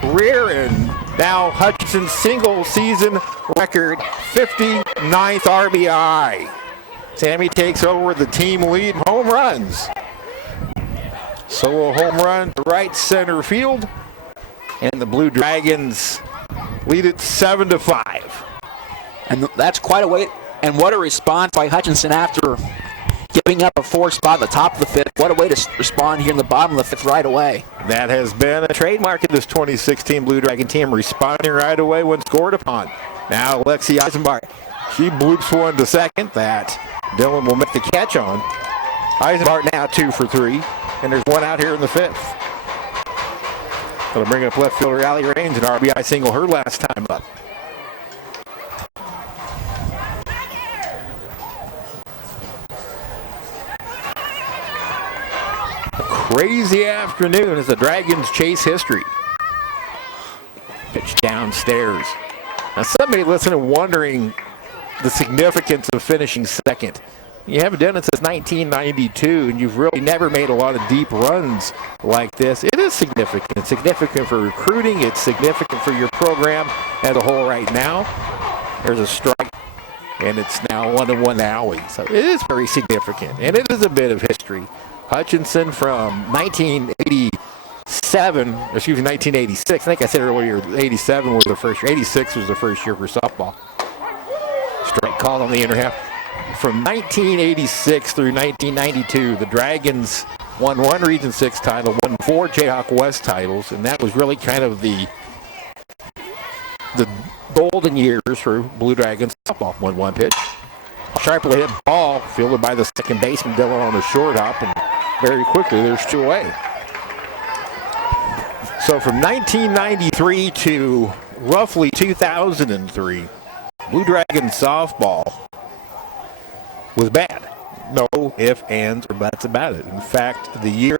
career and now Hutchinson's single season record 59th RBI. Sammy takes over the team lead in home runs. Solo home run to right center field. And the Blue Dragons lead it 7-5. And that's quite a way. And what a response by Hutchinson after giving up a 4 spot at the top of the 5th. What a way to respond here in the bottom of the 5th right away. That has been a trademark of this 2016 Blue Dragon team, responding right away when scored upon. Now Lexi Eisenbach, she bloops one to second that Dillon will make the catch on. Eisenbach now 2 for 3, and there's one out here in the 5th. That'll bring up left fielder Allie Raines, and RBI single her last time up. Crazy afternoon as the Dragons chase history. Pitch downstairs. Now somebody listening wondering the significance of finishing second. You haven't done it since 1992, and you've really never made a lot of deep runs like this. It is significant. It's significant for recruiting. It's significant for your program as a whole right now. There's a strike, and it's now 1-1 alley. So it is very significant, and it is a bit of history. Hutchinson from 1986. I think I said earlier 87 was the first year. 86 was the first year for softball. Strike called on the inner half. From 1986 through 1992, the Dragons won 1 Region 6 title, won 4 Jayhawk West titles, and that was really kind of the golden years for Blue Dragons softball. 1-1 pitch. Sharply hit ball, fielded by the second baseman Dillon on the short hop, and very quickly there's 2 away. So from 1993 to roughly 2003, Blue Dragons softball was bad. No ifs, ands, or buts about it. In fact, the year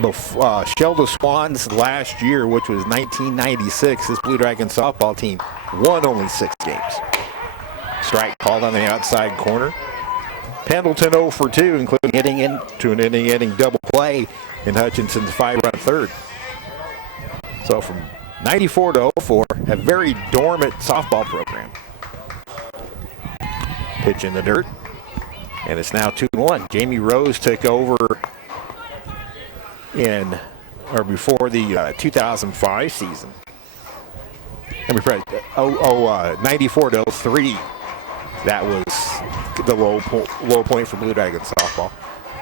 before Sheldon Swans last year, which was 1996, this Blue Dragon softball team won only 6 games. Strike called on the outside corner. Pendleton 0 for 2, including hitting into an inning double play in Hutchinson's 5-run third. So from 94 to 04, a very dormant softball program. Pitch in the dirt, and it's now 2-1. Jamie Rose took over before the 2005 season. 94 to 03. That was the low point for Blue Dragon softball.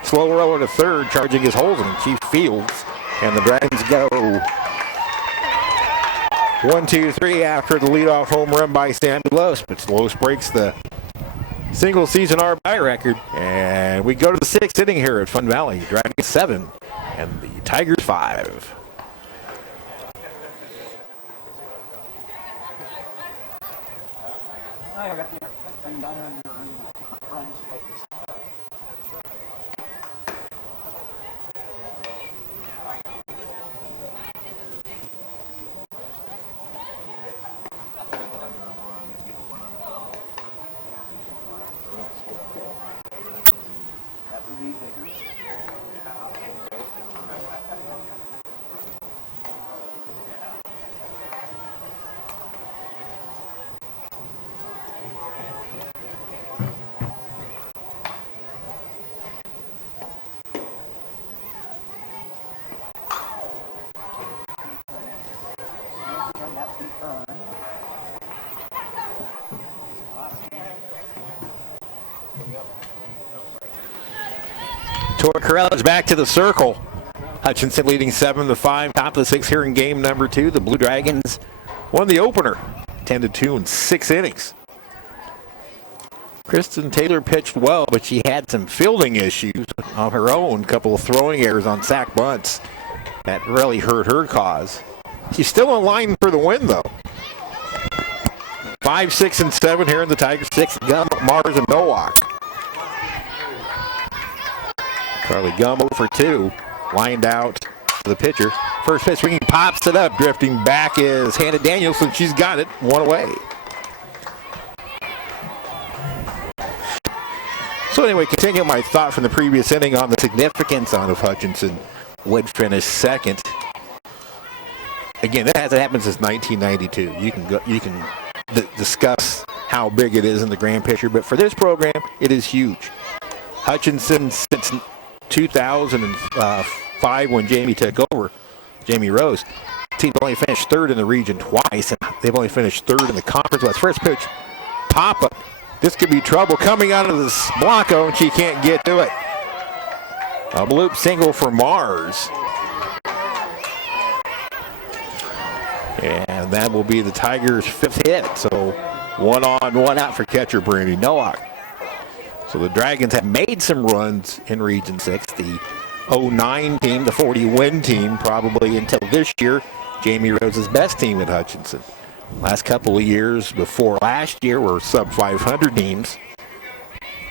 Slow roller to third, charging his holes in Chief Fields, and the Dragons go 1-2-3 after the leadoff home run by Sammy Los, but Los breaks the single season RBI record, and we go to the 6th inning here at Fun Valley. Dragons 7 and the Tigers 5. Torcarella's back to the circle. Hutchinson leading 7-5, top of the 6th here in game number 2. The Blue Dragons won the opener, 10-2 in 6 innings. Kristen Taylor pitched well, but she had some fielding issues of her own. A couple of throwing errors on sack bunts that really hurt her cause. She's still in line for the win, though. 5, 6, and 7 here in the Tigers. 6, Mars, and Nowak. Carly Gum 0 for 2, lined out to the pitcher. First pitch swinging, pops it up. Drifting back is Hannah Danielson. She's got it, 1 away. So anyway, continuing my thought from the previous inning on the significance of Hutchinson would finish second. Again, that hasn't happened since 1992. You can discuss how big it is in the grand picture, but for this program, it is huge. Hutchinson since 2005 when Jamie took over, Jamie Rose, team's only finished third in the region twice, and they've only finished third in the conference. But first pitch, pop-up. This could be trouble coming out of this Blanco, and she can't get to it. A bloop single for Mars. And that will be the Tigers' 5th hit. So 1 on, 1 out for catcher Brandy Nowak. So the Dragons have made some runs in Region 6. The 09 team, the 40-win team, probably until this year, Jamie Rose's best team at Hutchinson. Last couple of years before last year were sub-500 teams.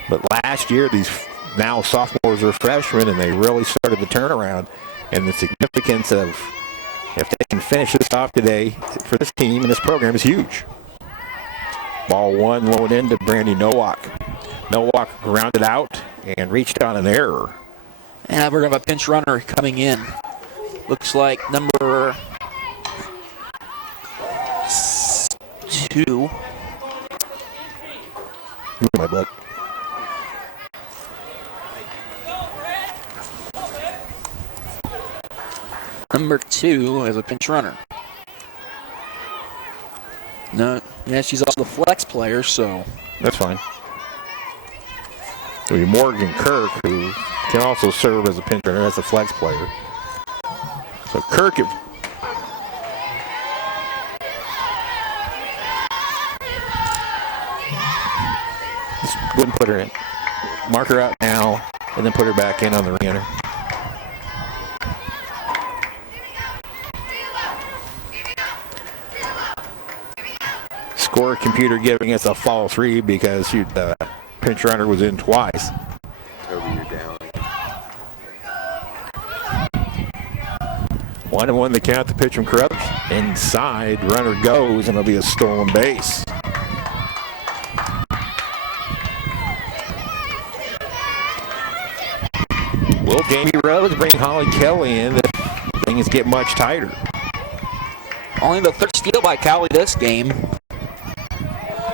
But last year, these now sophomores are freshmen, and they really started the turnaround. And the significance of, if they can finish this off today for this team and this program, is huge. Ball 1 low and into Brandy Nowak. Nowak grounded out and reached on an error. And we're going to have a pinch runner coming in. Looks like number 2. My book. Number 2 is a pinch runner. No, yeah, she's also the flex player, so. That's fine. It'll be Morgan Kirk, who can also serve as a pinch runner, as a flex player. So Kirk, just wouldn't put her in. Mark her out now, and then put her back in on the re-enter. Score computer giving us a false read because the pinch runner was in twice. Toby, you're down. 1-1 the count, the pitch from Carruthers. Inside, runner goes, and it'll be a stolen base. Will Jamie Rose bring Holly Kelly in if things get much tighter? Only the 3rd steal by Callie this game.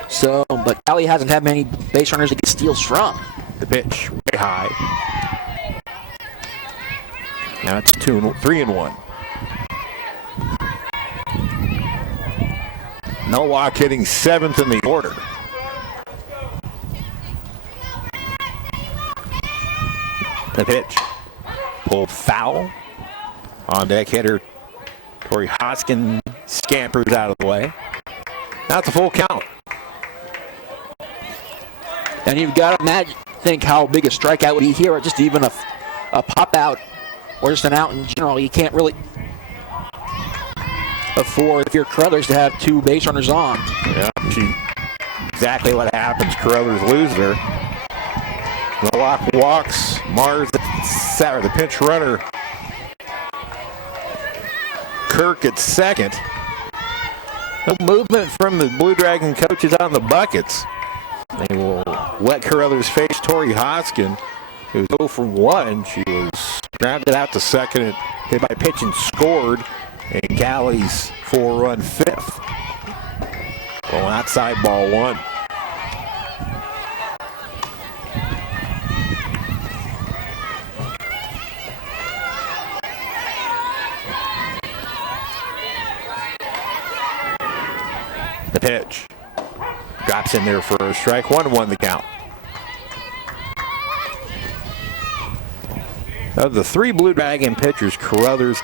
So, but Callie hasn't had many base runners to get steals from. The pitch way high. Now it's 3-1. Nowak hitting 7th in the order. The pitch. Pulled foul. On deck hitter Tori Hoskin scampers out of the way. Now it's a full count. And you've got to think how big a strikeout would be here, or just even a pop out, or just an out in general. You can't really afford, if you're Carruthers, to have 2 base runners on. Yeah, exactly what happens. Carruthers lose her. Nowak walks. Mars, the pinch runner. Kirk at second. No movement from the Blue Dragon coaches on the buckets. They will let Carruthers face Tori Hoskin, who was 0 for 1. She was grounded out to second and hit by pitch and scored. And Callie's 4-run 5th. Well, outside ball 1. The pitch. Drops in there for a strike. 1-1 the count. Of the 3 Blue Dragon pitchers, Carruthers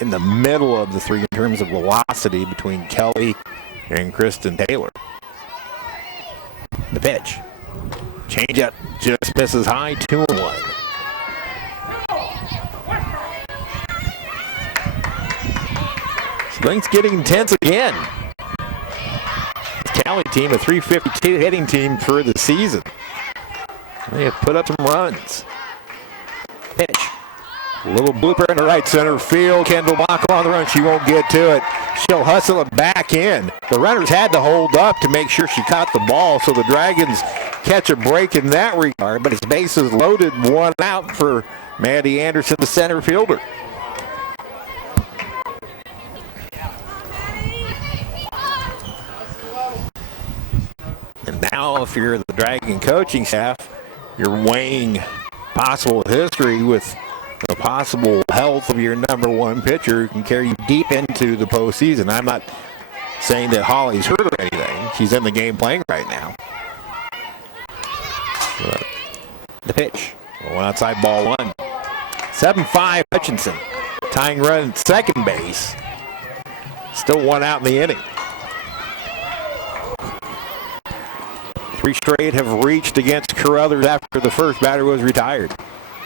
in the middle of the 3 in terms of velocity between Kelly and Kristen Taylor. The pitch. Change up. Just misses high. 2-1. So things getting intense again. Cali team, a 352 hitting team for the season. They have put up some runs. Pitch. A little blooper in the right center field. Kendall Bacco on the run. She won't get to it. She'll hustle it back in. The runners had to hold up to make sure she caught the ball, so the Dragons catch a break in that regard. But it's bases loaded, 1 out for Maddie Anderson, the center fielder. And now, if you're the Dragon coaching staff, you're weighing possible history with the possible health of your number one pitcher can carry you deep into the postseason. I'm not saying that Holly's hurt or anything. She's in the game playing right now. But the pitch. One outside, ball one. 7-5 Hutchinson. Tying run at second base. Still one out in the inning. 3 straight have reached against Carruthers after the first batter was retired.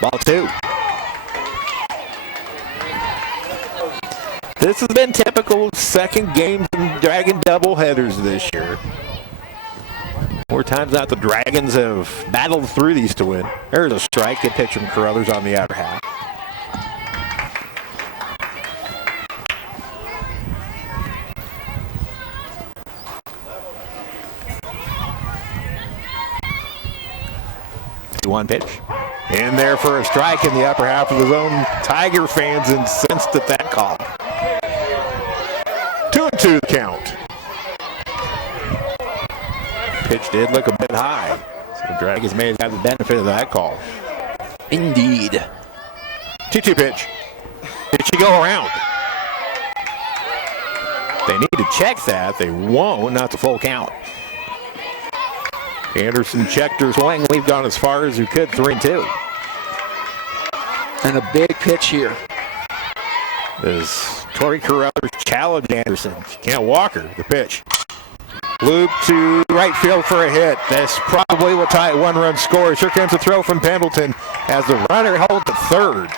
Ball 2. This has been typical second games and Dragon doubleheaders this year. 4 times out the Dragons have battled through these to win. There's a strike. Good pitch from Carruthers on the outer half. One pitch. In there for a strike in the upper half of the zone. Tiger fans incensed at that call. 2-2 the count. Pitch did look a bit high. So the Dragons may have had the benefit of that call. Indeed. 2-2 pitch. Did she go around? They need to check that. They won't. Not the full count. Anderson checked her swing. We've gone as far as we could. 3-2. And a big pitch here. As Tori Carruthers challenged Anderson. She can't walk her. The pitch. Loop to right field for a hit. This probably will tie a 1-run score. Here comes a throw from Pendleton as the runner holds at third.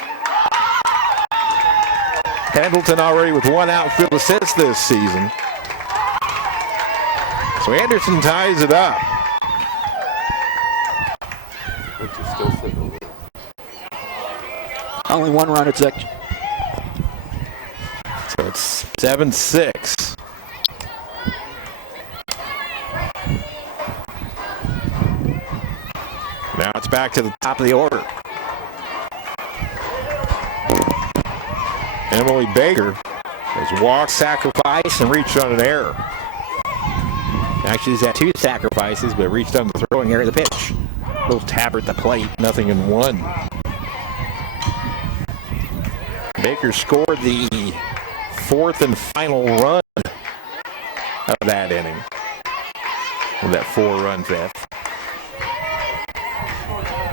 Pendleton already with 1 outfield assist this season. So Anderson ties it up. Still sitting over there. Only 1 run at second. So it's 7-6. Now it's back to the top of the order. Emily Baker has walked, sacrifice, and reached on an error. Actually, he's had 2 sacrifices, but reached on the throwing error of the pitch. Little tap at the plate, nothing in 1. Baker scored the 4th and final run of that inning with that 4-run 5th.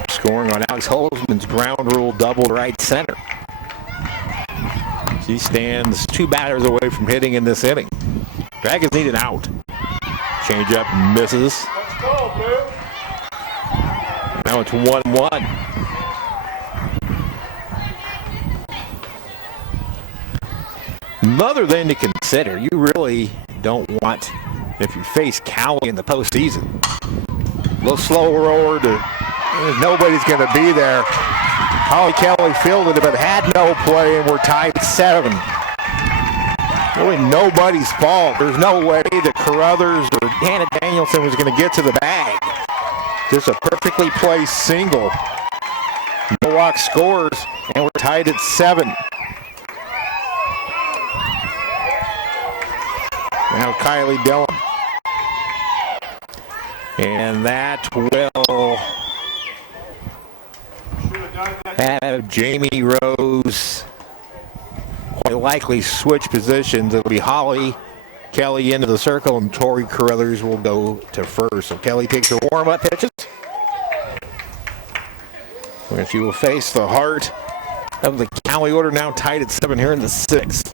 Scoring on Alex Holzman's ground rule double to right center. She stands 2 batters away from hitting in this inning. Dragons need an out. Change up misses. Let's go, man. Now it's 1-1. Another thing to consider, you really don't want, if you face Cali in the postseason, a little slower order. Nobody's going to be there. Holly Kelly fielded it, but had no play, and we're tied at 7. Really nobody's fault. There's no way that Carruthers or Hannah Danielson was going to get to the bag. Just a perfectly placed single. Milwaukee scores, and we're tied at 7. Now Kylie Dillon. And that will have Jamie Rose quite likely switch positions. It'll be Holly Kelly into the circle, and Tori Carruthers will go to first. So Kelly takes her warm-up pitches. And she will face the heart of the Cali order, now tied at 7 here in the 6th.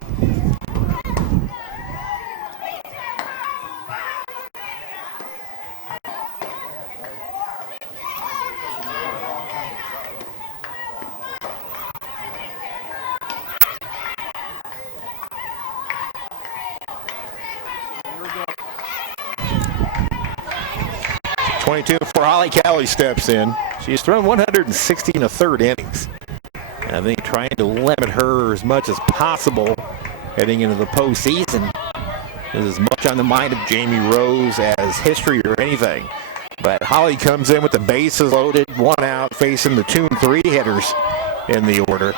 For Holly Kelly steps in. She's thrown 160 in the 3rd innings. And I think trying to limit her as much as possible heading into the postseason is as much on the mind of Jamie Rose as history or anything. But Holly comes in with the bases loaded, 1 out, facing the 2 and 3 hitters in the order.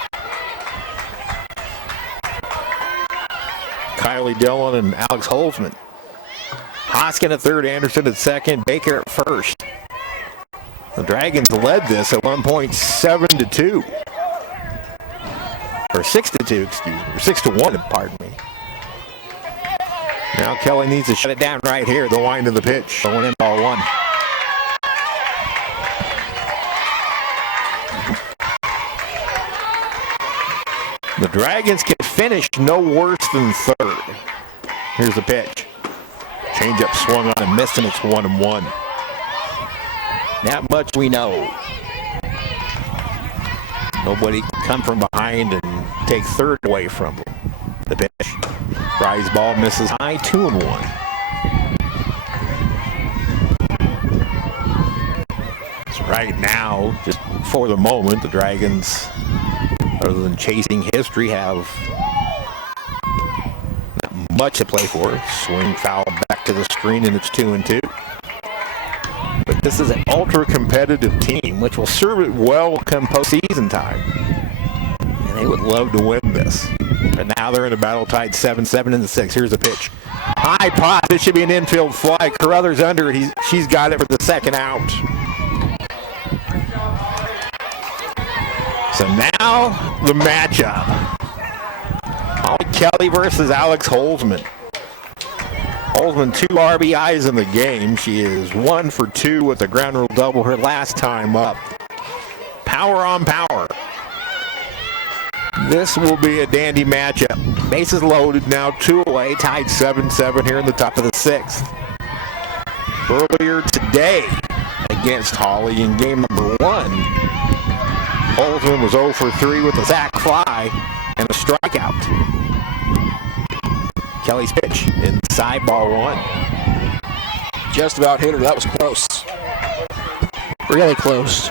Kylie Dillon and Alex Holzman. Hoskin at 3rd, Anderson at 2nd, Baker at 1st. The Dragons led this at one point 7-2. or 6-2, excuse me, or 6-1, pardon me. Now Kelly needs to shut it down right here. The wind of the pitch. Going in ball one. The Dragons can finish no worse than third. Here's the pitch. Changeup swung on and missed, and it's 1-1. That much we know. Nobody can come from behind and take third away from them. The pitch. Rise ball misses high, 2-1. So right now, just for the moment, the Dragons, other than chasing history, have not much to play for. Swing foul back to the screen, and it's 2-2. But this is an ultra-competitive team, which will serve it well come postseason time. And they would love to win this. But now they're in a battle tied 7-7 in the 6th. Here's the pitch. High pop. This should be an infield fly. Carruthers under it. She's got it for the second out. So now the matchup. Holly Kelly versus Alex Holzman. Holzman 2 RBIs in the game. She is 1 for 2 with a ground rule double her last time up. Power on power. This will be a dandy matchup. Bases loaded now, 2 away, tied 7-7 here in the top of the 6th. Earlier today against Holly in game number 1, Holzman was 0 for 3 with a sac fly and a strikeout. Kelly's pitch inside ball 1. Just about hit her. That was close. Really close.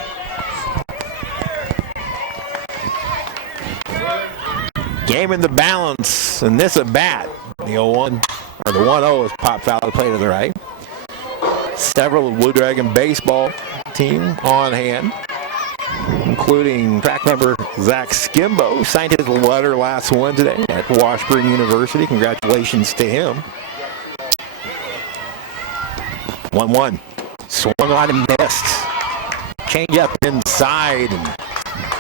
Game in the balance, and this at bat. The 0-1, or the 1-0 is pop foul to play to the right. Several of Blue Dragon baseball team on hand, including track member Zach Skimbo, signed his letter last Wednesday at Washburn University. Congratulations to him. 1-1. Swung on and missed. Change up inside, and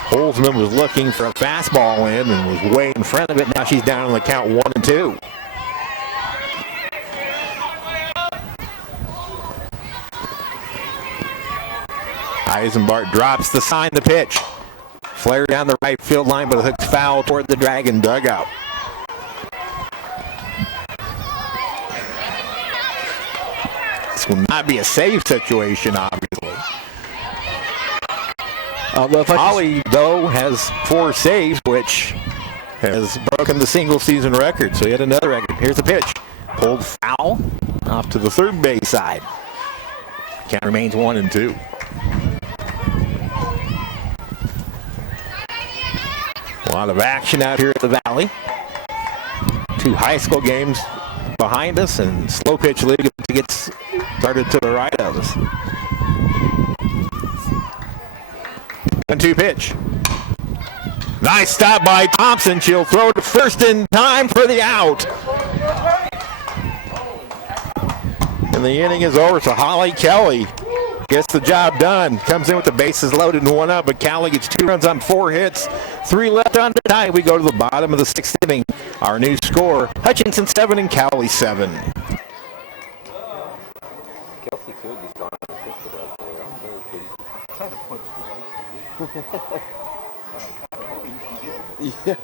Holzman was looking for a fastball in and was way in front of it. Now she's down on the count 1-2. Eisenbart drops the sign, the pitch. Flare down the right field line, but the hook's foul toward the Dragon dugout. This will not be a safe situation, obviously. Holly, though, has 4 saves, which has broken the single season record. So yet another record. Here's the pitch. Pulled foul off to the third base side. Count remains 1-2. A lot of action out here at the Valley. 2 high school games behind us, and slow pitch league gets started to the right of us. 1-2 pitch. Nice stop by Thompson. She'll throw to first in time for the out. And the inning is over, so Holly Kelly gets the job done. Comes in with the bases loaded and 1 up, but Kelly gets 2 runs on 4 hits. 3 left on tonight. We go to the bottom of the 6th inning. Our new score, Hutchinson 7 and Cowley 7. Kelsey could just gone unassisted right there on third. Kind of put yeah.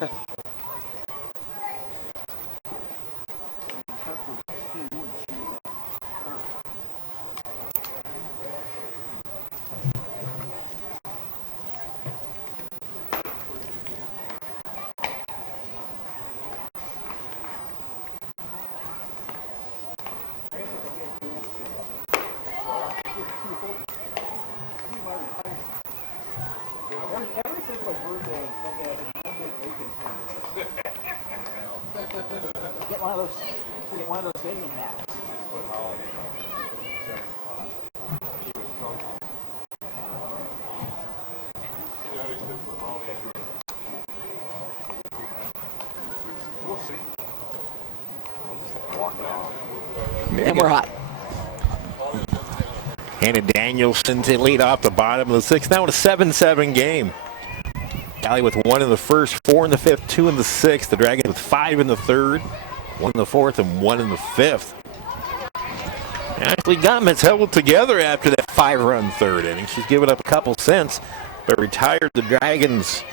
Get one of those gaming mats. And we're hot. Hannah Danielson to lead off the bottom of the 6th. Now a 7-7 game. Callie with 1 in the first, 4 in the fifth, 2 in the sixth. The Dragons with 5 in the third, 1 in the fourth, and 1 in the fifth. Ashley Gutman's held it together after that 5-run third inning. She's given up a couple since, but retired the Dragons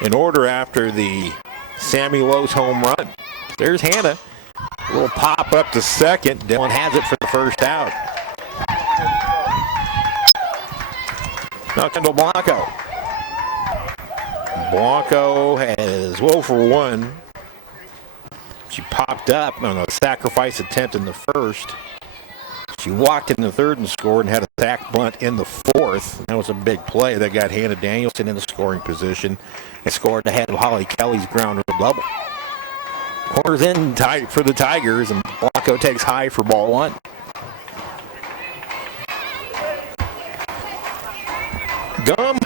in order after the Sammy Lowe's home run. There's Hannah. A little pop up to second. Dylan has it for the first out. Now Kendall Blanco. Blanco has 0 for 1. She popped up on a sacrifice attempt in the first. She walked in the third and scored and had a sack bunt in the fourth. That was a big play that got Hannah Danielson in the scoring position and scored ahead of Holly Kelly's grounder double. Corners in tight for the Tigers, and Blanco takes high for ball 1. Gum,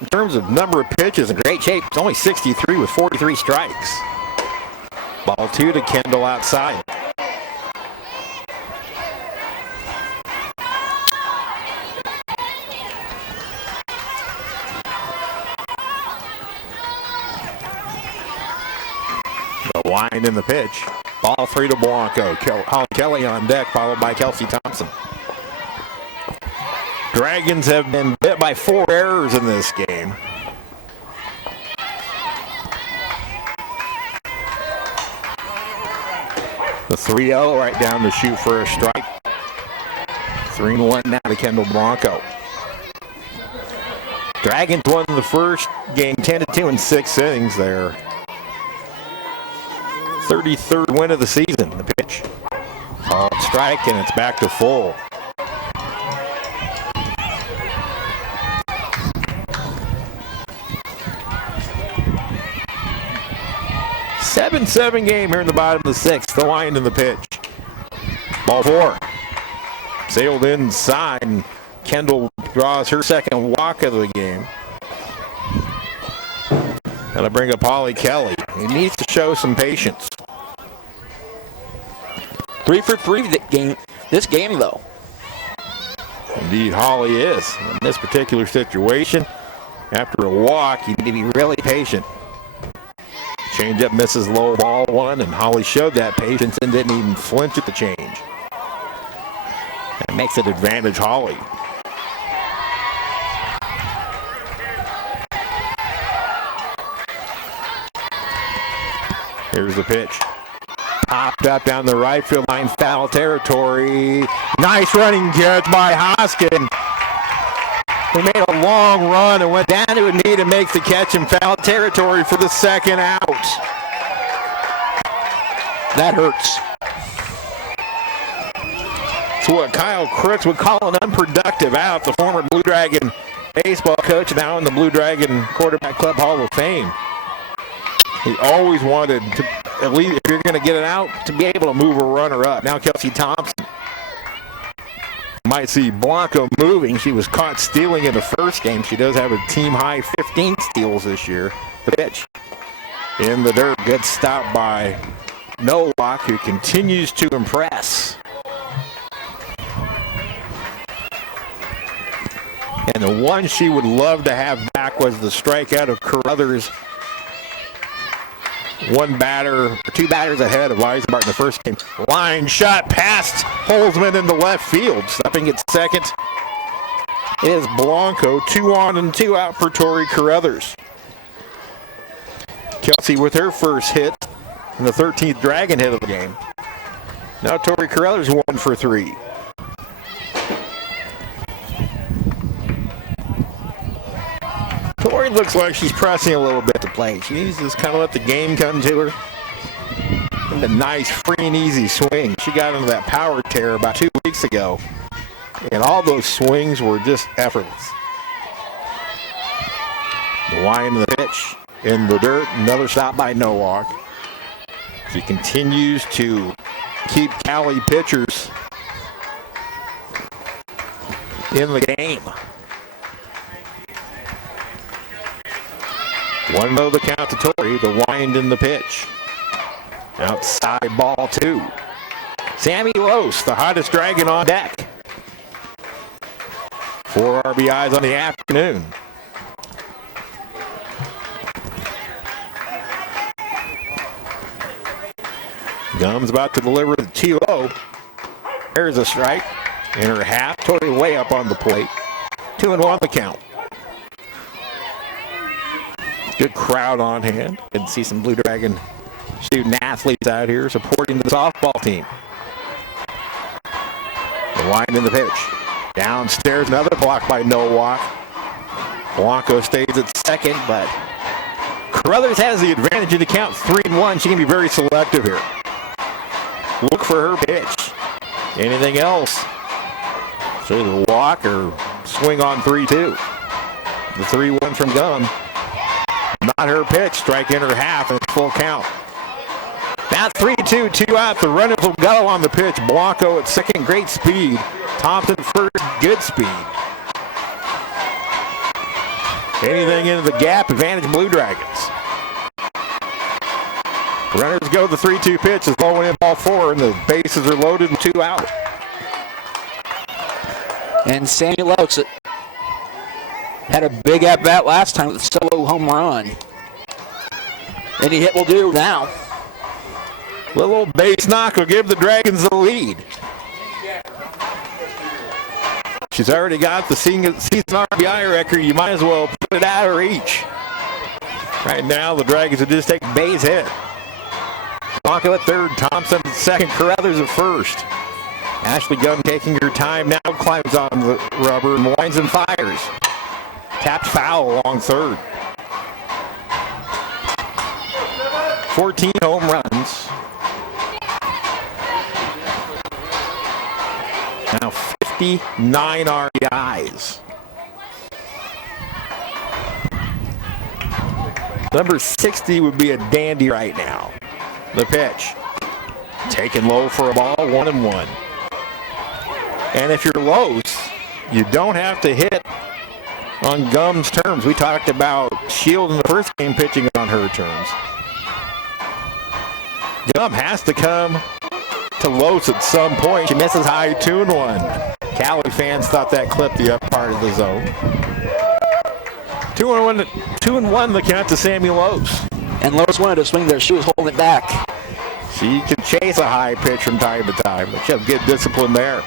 in terms of number of pitches, in great shape. It's only 63 with 43 strikes. Ball 2 to Kendall outside. The wind in the pitch. Ball 3 to Blanco. Holly Kelly on deck, followed by Kelsey Thompson. Dragons have been bit by 4 errors in this game. The 3-0 right down to shoot for a strike. 3-1 now to Kendall Blanco. Dragons won the first game 10-2 in 6 innings there. 33rd win of the season. The pitch. Called strike, and it's back to full. Seven game here in the bottom of the sixth. The wind in the pitch. Ball 4. Sailed inside, and Kendall draws her second walk of the game. Gonna bring up Holly Kelly. He needs to show some patience. 3 for 3 this game, though. Indeed, Holly is. In this particular situation, after a walk, you need to be really patient. Change-up misses low, ball 1, and Holly showed that patience and didn't even flinch at the change. That makes it advantage Holly. Here's the pitch. Popped up down the right field line, foul territory. Nice running catch by Hoskin. He made a long run and went down to a knee to make the catch in foul territory for the second out. That hurts. It's what Kyle Crooks would call an unproductive out. The former Blue Dragon baseball coach, now in the Blue Dragon Quarterback Club Hall of Fame. He always wanted to, at least if you're going to get it out, to be able to move a runner up. Now Kelsey Thompson. Might see Blanco moving. She was caught stealing in the first game. She does have a team-high 15 steals this year. The pitch in the dirt. Good stop by Nowak, who continues to impress. And the one she would love to have back was the strikeout of Carruthers. 2 batters ahead of Weisenbart in the first game. Line shot past Holzman in the left field. Stepping at second is Blanco. 2 on and 2 out for Tori Carruthers. Kelsey with her first hit and the 13th Dragon hit of the game. Now Tori Carruthers 1 for 3. Tori looks like she's pressing a little bit to play. She needs to just kind of let the game come to her. And a nice, free and easy swing. She got into that power tear about 2 weeks ago. And all those swings were just effortless. The wind of the pitch in the dirt. Another stop by Nowak. She continues to keep Cali pitchers in the game. 1-0 the count to Tori. The wind in the pitch. Outside ball 2. Sammy Lose, the hottest Dragon on deck. 4 RBIs on the afternoon. Gum's about to deliver the too low. There's a strike in her half, totally way up on the plate. 2-1 the count. Good crowd on hand. Good to see some Blue Dragon student athletes out here supporting the softball team. The line in the pitch. Downstairs, another block by Nowak. Blanco stays at second, but Carruthers has the advantage in the count 3-1. She can be very selective here. Look for her pitch. Anything else? So either walk or swing on 3-2. The 3-1 from Gum. Not her pitch. Strike in her half and full count. Now 3-2, 2 out. The runners will go on the pitch. Blanco at second, great speed. Thompson first, good speed. Anything into the gap, advantage Blue Dragons. Runners go the 3-2 pitch. Is low in ball 4, and the bases are loaded and 2 out. And Sammy Lokes had a big at-bat last time with a solo home run. Any hit will do now. Little base knock will give the Dragons the lead. She's already got the season RBI record. You might as well put it out of reach. Right now, the Dragons will just take a base hit. Blanco at third, Thompson at second, Carruthers at first. Ashley Gum taking her time now, climbs on the rubber and winds and fires. Tapped foul along third. 14 home runs. Now 59 RBIs. Number 60 would be a dandy right now. The pitch. Taken low for a ball, 1-1. And if you're Los, you don't have to hit on Gum's terms. We talked about Shield in the first game pitching on her terms. Gum has to come to Los at some point. She misses high, 2-1. Cali fans thought that clipped the up part of the zone. 2-1 the count to Sammy Los. And Los wanted to swing there. She was holding it back. She can chase a high pitch from time to time, but she has good discipline there.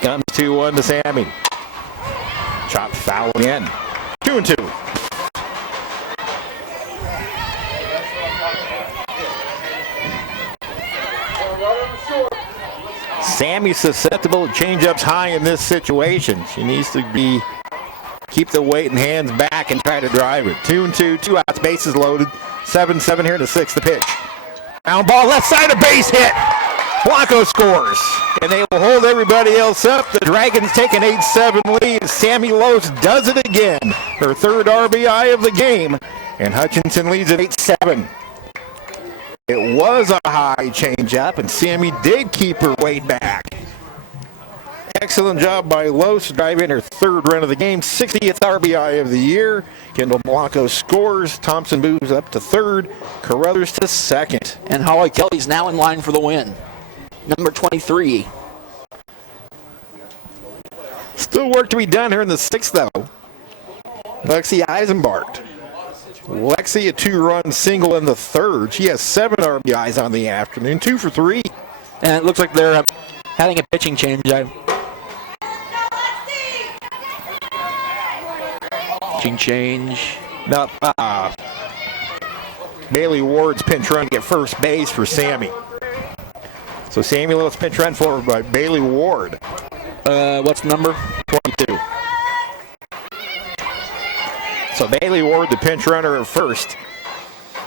Comes 2-1 to Sammy. Chopped foul again. 2-2. Sammy's susceptible to change-ups high in this situation. She needs to keep the weight and hands back and try to drive it. 2-2, 2 outs, bases loaded. 7-7 here to 6, the pitch. Down ball, left side, a base hit. Blanco scores, and they will hold everybody else up. The Dragons take an 8-7 lead. Sammy Los does it again. Her third RBI of the game, and Hutchinson leads at 8-7. It was a high changeup, and Sammy did keep her weight back. Excellent job by Los, driving her third run of the game, 60th RBI of the year. Kendall Blanco scores. Thompson moves up to third. Carruthers to second. And Holly Kelly's now in line for the win. Number 23. Still work to be done here in the sixth, though. Lexi Eisenbart. Lexi, a 2-run single in the third. She has 7 RBIs on the afternoon, 2 for 3. And it looks like they're having a pitching change. Pitching change. Now, Bailey Ward's pinch run to get first base for Sammy. So Sammy Lewis pinch run forward by Bailey Ward. What's the number? 22. So Bailey Ward, the pinch runner at first.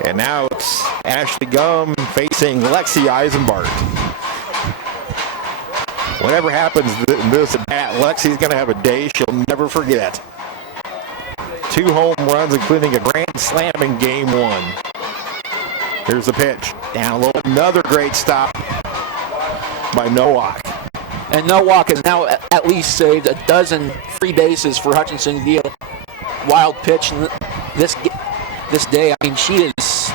And now it's Ashley Gum facing Lexi Eisenbart. Whatever happens in this at bat, Lexi's going to have a day she'll never forget. 2 home runs, including a grand slam in game 1. Here's the pitch. Down low, another great stop by Nowak. And Nowak has now at least saved a dozen free bases for Hutchinson via wild pitch this day. I mean, she is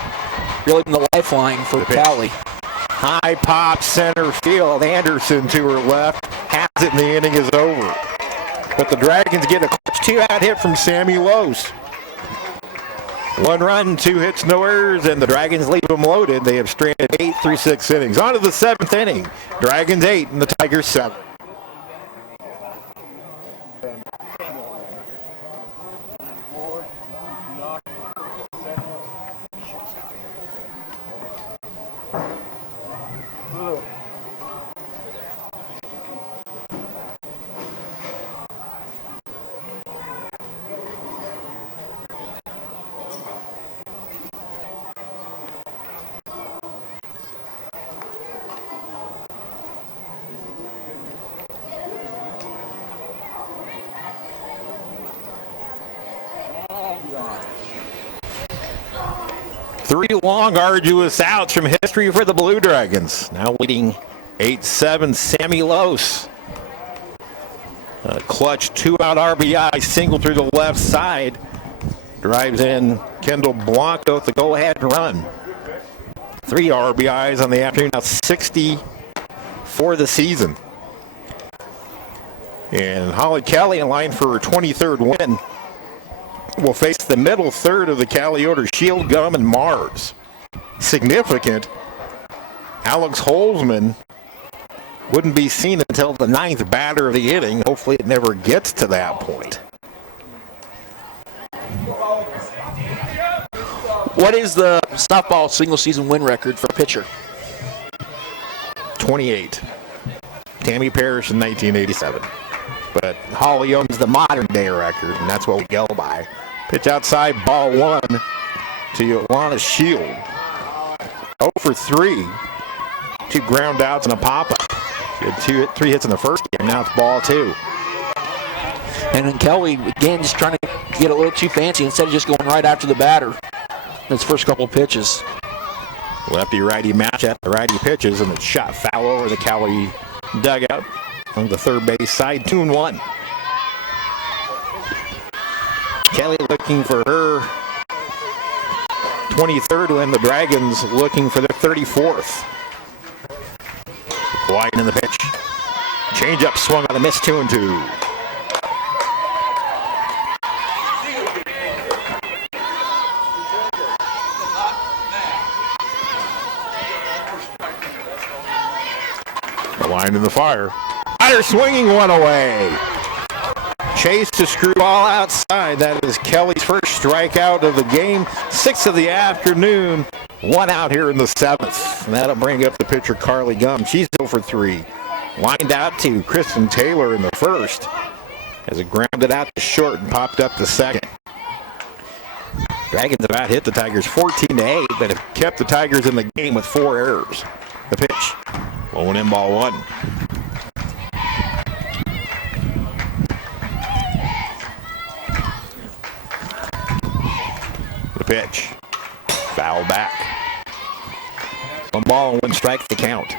really been the lifeline for Cali. High pop center field. Anderson to her left. Has it, and the inning is over. But the Dragons get a 2-out hit from Sammy Los. 1 run, 2 hits, no errors, and the Dragons leave them loaded. They have stranded 8 through 6 innings. On to the 7th inning. Dragons 8 and the Tigers 7. Three long, arduous outs from history for the Blue Dragons. Now leading 8-7, Sammy Lose. A clutch 2-out RBI single through the left side. Drives in Kendall Blanco with the go-ahead run. 3 RBIs on the afternoon, now 60 for the season. And Holly Kelly in line for her 23rd win. Will face the middle third of the Cali order, Shield, Gum, and Mars. Significant. Alex Holzman wouldn't be seen until the 9th batter of the inning. Hopefully it never gets to that point. What is the softball single-season win record for a pitcher? 28. Tammy Parrish in 1987. But Holly owns the modern-day record, and that's what we go by. Pitch outside, ball 1 to Joanna Shield. 0 for 3. 2 ground outs and a pop-up. She had 3 hits in the first game. Now it's ball 2. And then Kelly, again, just trying to get a little too fancy instead of just going right after the batter. His first couple of pitches. Lefty-righty match at the righty pitches, and it's shot foul over the Cali dugout on the third base side. 2-1. Kelly looking for her 23rd win. The Dragons looking for their 34th. Wide in the pitch. Change-up swung on a miss, 2-2. The line in the fire. Ryder swinging one away. Chase to screw ball outside. That is Kelly's first strikeout of the game. 6th of the afternoon. 1 out here in the 7th. And that'll bring up the pitcher, Carly Gum. She's 0 for 3. Lined out to Kristen Taylor in the first. As it grounded out to short and popped up to second. Dragons about hit the Tigers 14-8, but have kept the Tigers in the game with 4 errors. The pitch. Low and in, ball 1. The pitch. Foul back. 1 ball and 1 strike to count.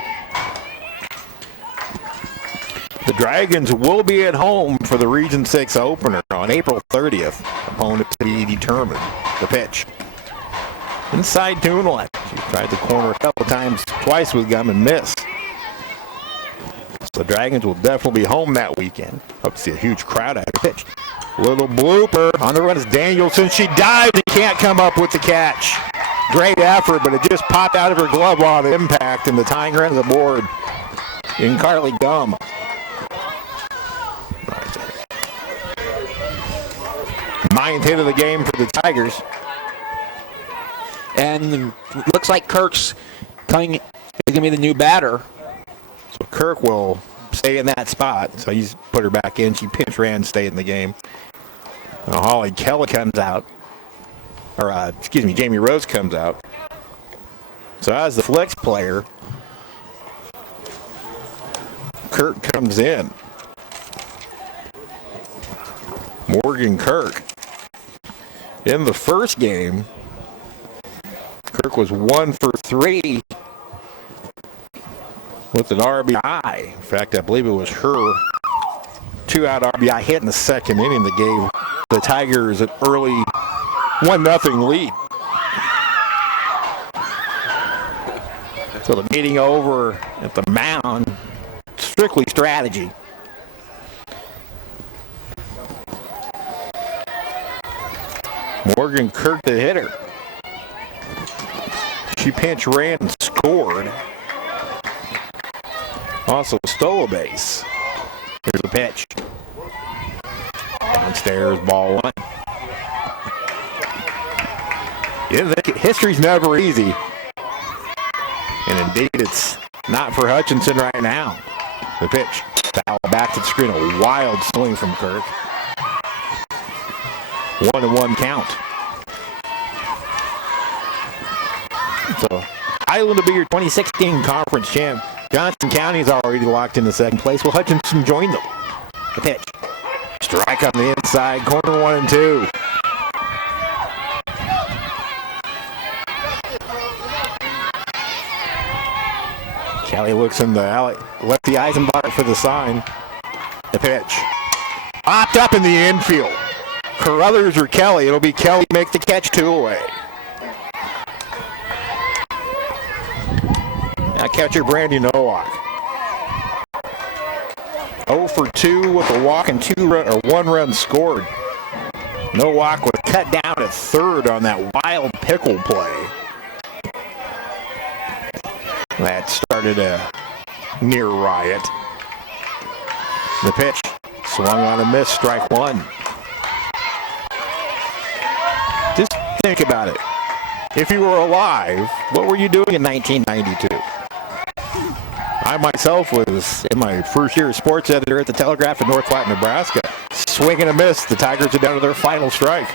The Dragons will be at home for the Region 6 opener on April 30th. Opponent to be determined. The pitch. Inside 2-1. She tried the corner a couple times, twice with Gum and missed. So the Dragons will definitely be home that weekend. Hope to see a huge crowd at the pitch. Little blooper. On the run is Danielson. She dives and can't come up with the catch. Great effort, but it just popped out of her glove on impact, and the tying run of the board in Carly Gum. 9th hit of the game for the Tigers. And looks like Kirk's coming, is going to be the new batter. So Kirk will stay in that spot. So he's put her back in. She pinch ran, stayed in the game. Now Holly Kelly comes out. Or, Jamie Rose comes out. So as the flex player, Kirk comes in. Morgan Kirk. In the first game, Kirk was 1 for 3 with an RBI. In fact, I believe it was her 2-out RBI hit in the second inning that gave the Tigers an early 1-0 lead. So the meeting over at the mound, strictly strategy. Morgan Kirk, the hitter. She pinch ran and scored. Also stole a base. Here's the pitch. Downstairs, ball one. History's never easy. And indeed, it's not for Hutchinson right now. The pitch. Foul back to the screen. A wild swing from Kirk. 1-1 count. So, Highland will be your 2016 conference champ. Johnson County's already locked into second place. Will Hutchinson join them? The pitch. Strike on the inside. Corner 1 and 2. Kelly looks in the alley. Lefty Eisenbach for the sign. The pitch. Popped up in the infield. Carruthers or Kelly. It'll be Kelly make the catch 2 away. Now catcher Brandy Nowak. 0 for 2 with a walk and 1 run scored. Nowak was cut down at third on that wild pickle play. That started a near riot. The pitch. Swung on a miss, strike 1. Just think about it. If you were alive, what were you doing in 1992? I myself was in my first year as sports editor at the Telegraph in North Platte, Nebraska. Swing and a miss. The Tigers are down to their final strike.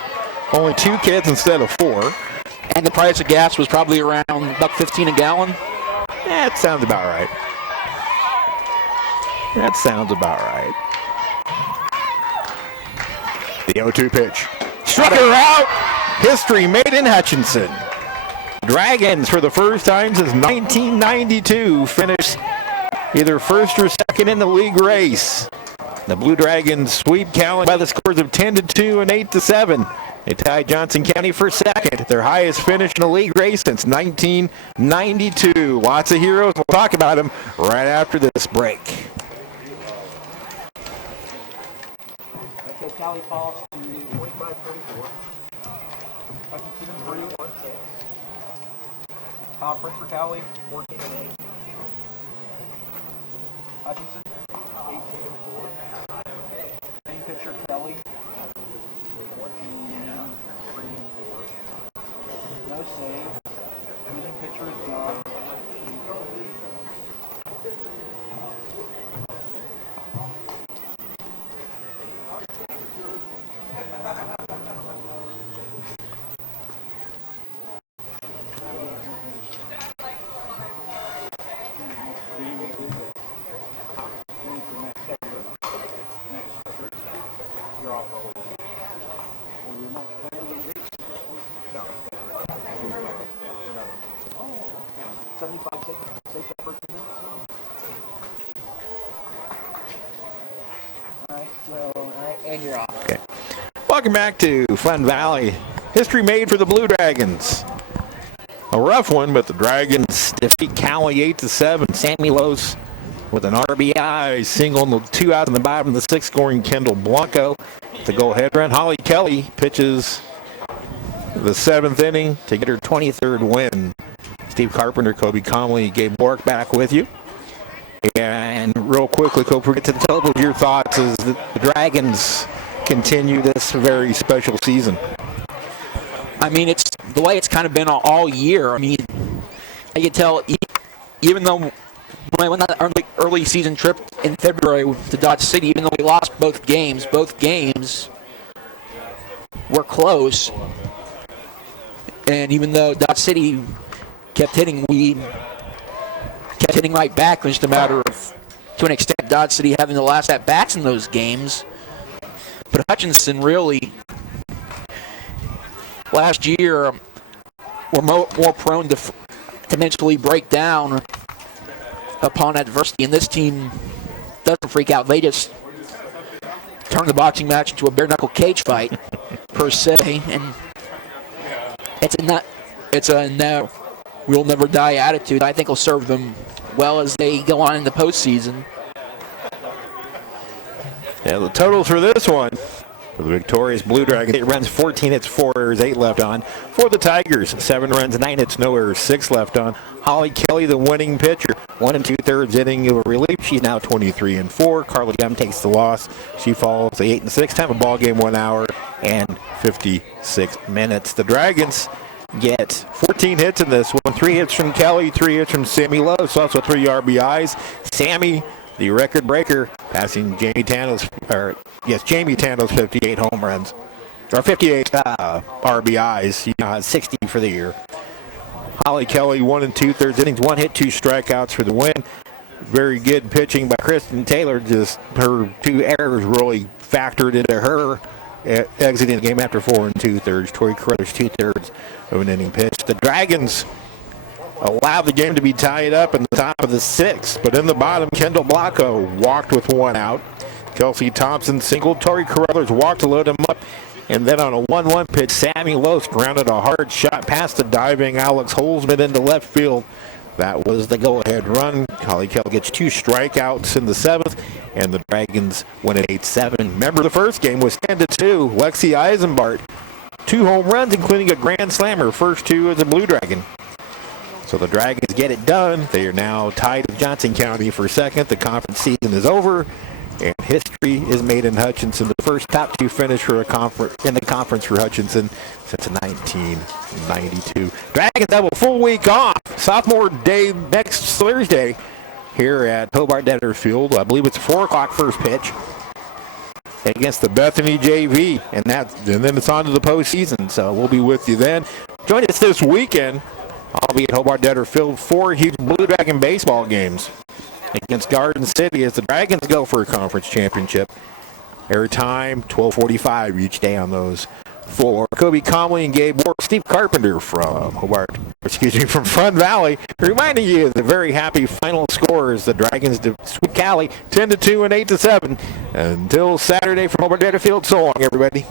Only 2 kids instead of 4. And the price of gas was probably around $1.15 a gallon. That sounds about right. That sounds about right. The 0-2 pitch. Struck her out. History made in Hutchinson. Dragons, for the first time since 1992, finished either first or second in the league race. The Blue Dragons sweep Callan by the scores of 10-2 and 8-7. They tied Johnson County for second, their highest finish in the league race since 1992. Lots of heroes. We'll talk about them right after this break. Okay, Callie falls to 45-34. Hutchinson 3-1-6. Conference for Callie, 14-8. Hutchinson, 18-4. Same pitcher, Kelly, 14-3-4. No save. Losing pitcher is John. And you're off. Okay. Welcome back to Fun Valley. History made for the Blue Dragons. A rough one, but the Dragons defeat Cali 8-7. Sammy Lose with an RBI single and 2 outs in the bottom of the 6th, scoring Kendall Blanco. The go-ahead run. Holly Kelly pitches the 7th inning to get her 23rd win. Steve Carpenter, Kobe Comley, Gabe Bork back with you. And real quickly, Kobe, we get to the top of your thoughts as the Dragons continue this very special season. I mean, it's the way it's kind of been all year. I mean, I can tell, even though when I went on that early season trip in February to Dodge City, even though we lost both games were close. And even though Dodge City kept hitting, we kept hitting right back. It was just a matter of, to an extent, Dodge City having the last at-bats in those games. But Hutchinson really, last year, were more prone to mentally break down upon adversity. And this team doesn't freak out. They just turn the boxing match into a bare-knuckle cage fight, per se. And it's a no, we'll never die attitude. I think will serve them well as they go on in the postseason. Yeah, the totals for this one, For the victorious Blue Dragons, 8 runs, 14 hits, 4 errors, 8 left on. For the Tigers, 7 runs, 9 hits, no errors, 6 left on. Holly Kelly, the winning pitcher, 1 2/3 inning of relief. She's now 23-4. Carly Gum takes the loss. She falls to 8-6. Time of ball game, 1 hour and 56 minutes. The Dragons get 14 hits in this one. 3 hits from Kelly, 3 hits from Sammy Lose, also 3 RBIs. Sammy, the record breaker, passing Jamie Tano's 58 home runs, or 58 RBIs. She now has 60 for the year. Holly Kelly, 1 2/3 innings, 1 hit, 2 strikeouts for the win. Very good pitching by Kristen Taylor. Just her 2 errors really factored into her exiting the game after 4 2/3. Tori Carruthers 2/3 of an inning pitch. The Dragons allowed the game to be tied up in the top of the 6th, but in the bottom, Kendall Blanco walked with 1 out. Kelsey Thompson singled. Tori Carruthers walked to load him up. And then on a 1-1 pitch, Sammy Lose grounded a hard shot past the diving Alex Holzman into left field. That was the go-ahead run. Holly Kelly gets 2 strikeouts in the 7th, and the Dragons win at 8-7. Remember, the first game was 10-2. Lexi Eisenbart, 2 home runs, including a grand slam, her first 2 as a Blue Dragon. So the Dragons get it done. They are now tied with Johnson County for second. The conference season is over, and history is made in Hutchinson. The first top 2 finish for in the conference for Hutchinson since 1992. Dragons have a full week off. Sophomore day next Thursday here at Hobart Debtor Field. I believe it's 4 o'clock first pitch against the Bethany JV, and then it's on to the postseason. So we'll be with you then. Join us this weekend. I'll be at Hobart Debtor Field for huge Blue Dragon baseball games against Garden City as the Dragons go for a conference championship. Airtime 12:45 each day on those 4. Kobe Conley and Gabe Ward, Steve Carpenter from from Front Valley, reminding you of the very happy final scores. The Dragons sweep Cali 10-2 and 8-7. Until Saturday from Hobart Debtor Field. So long, everybody.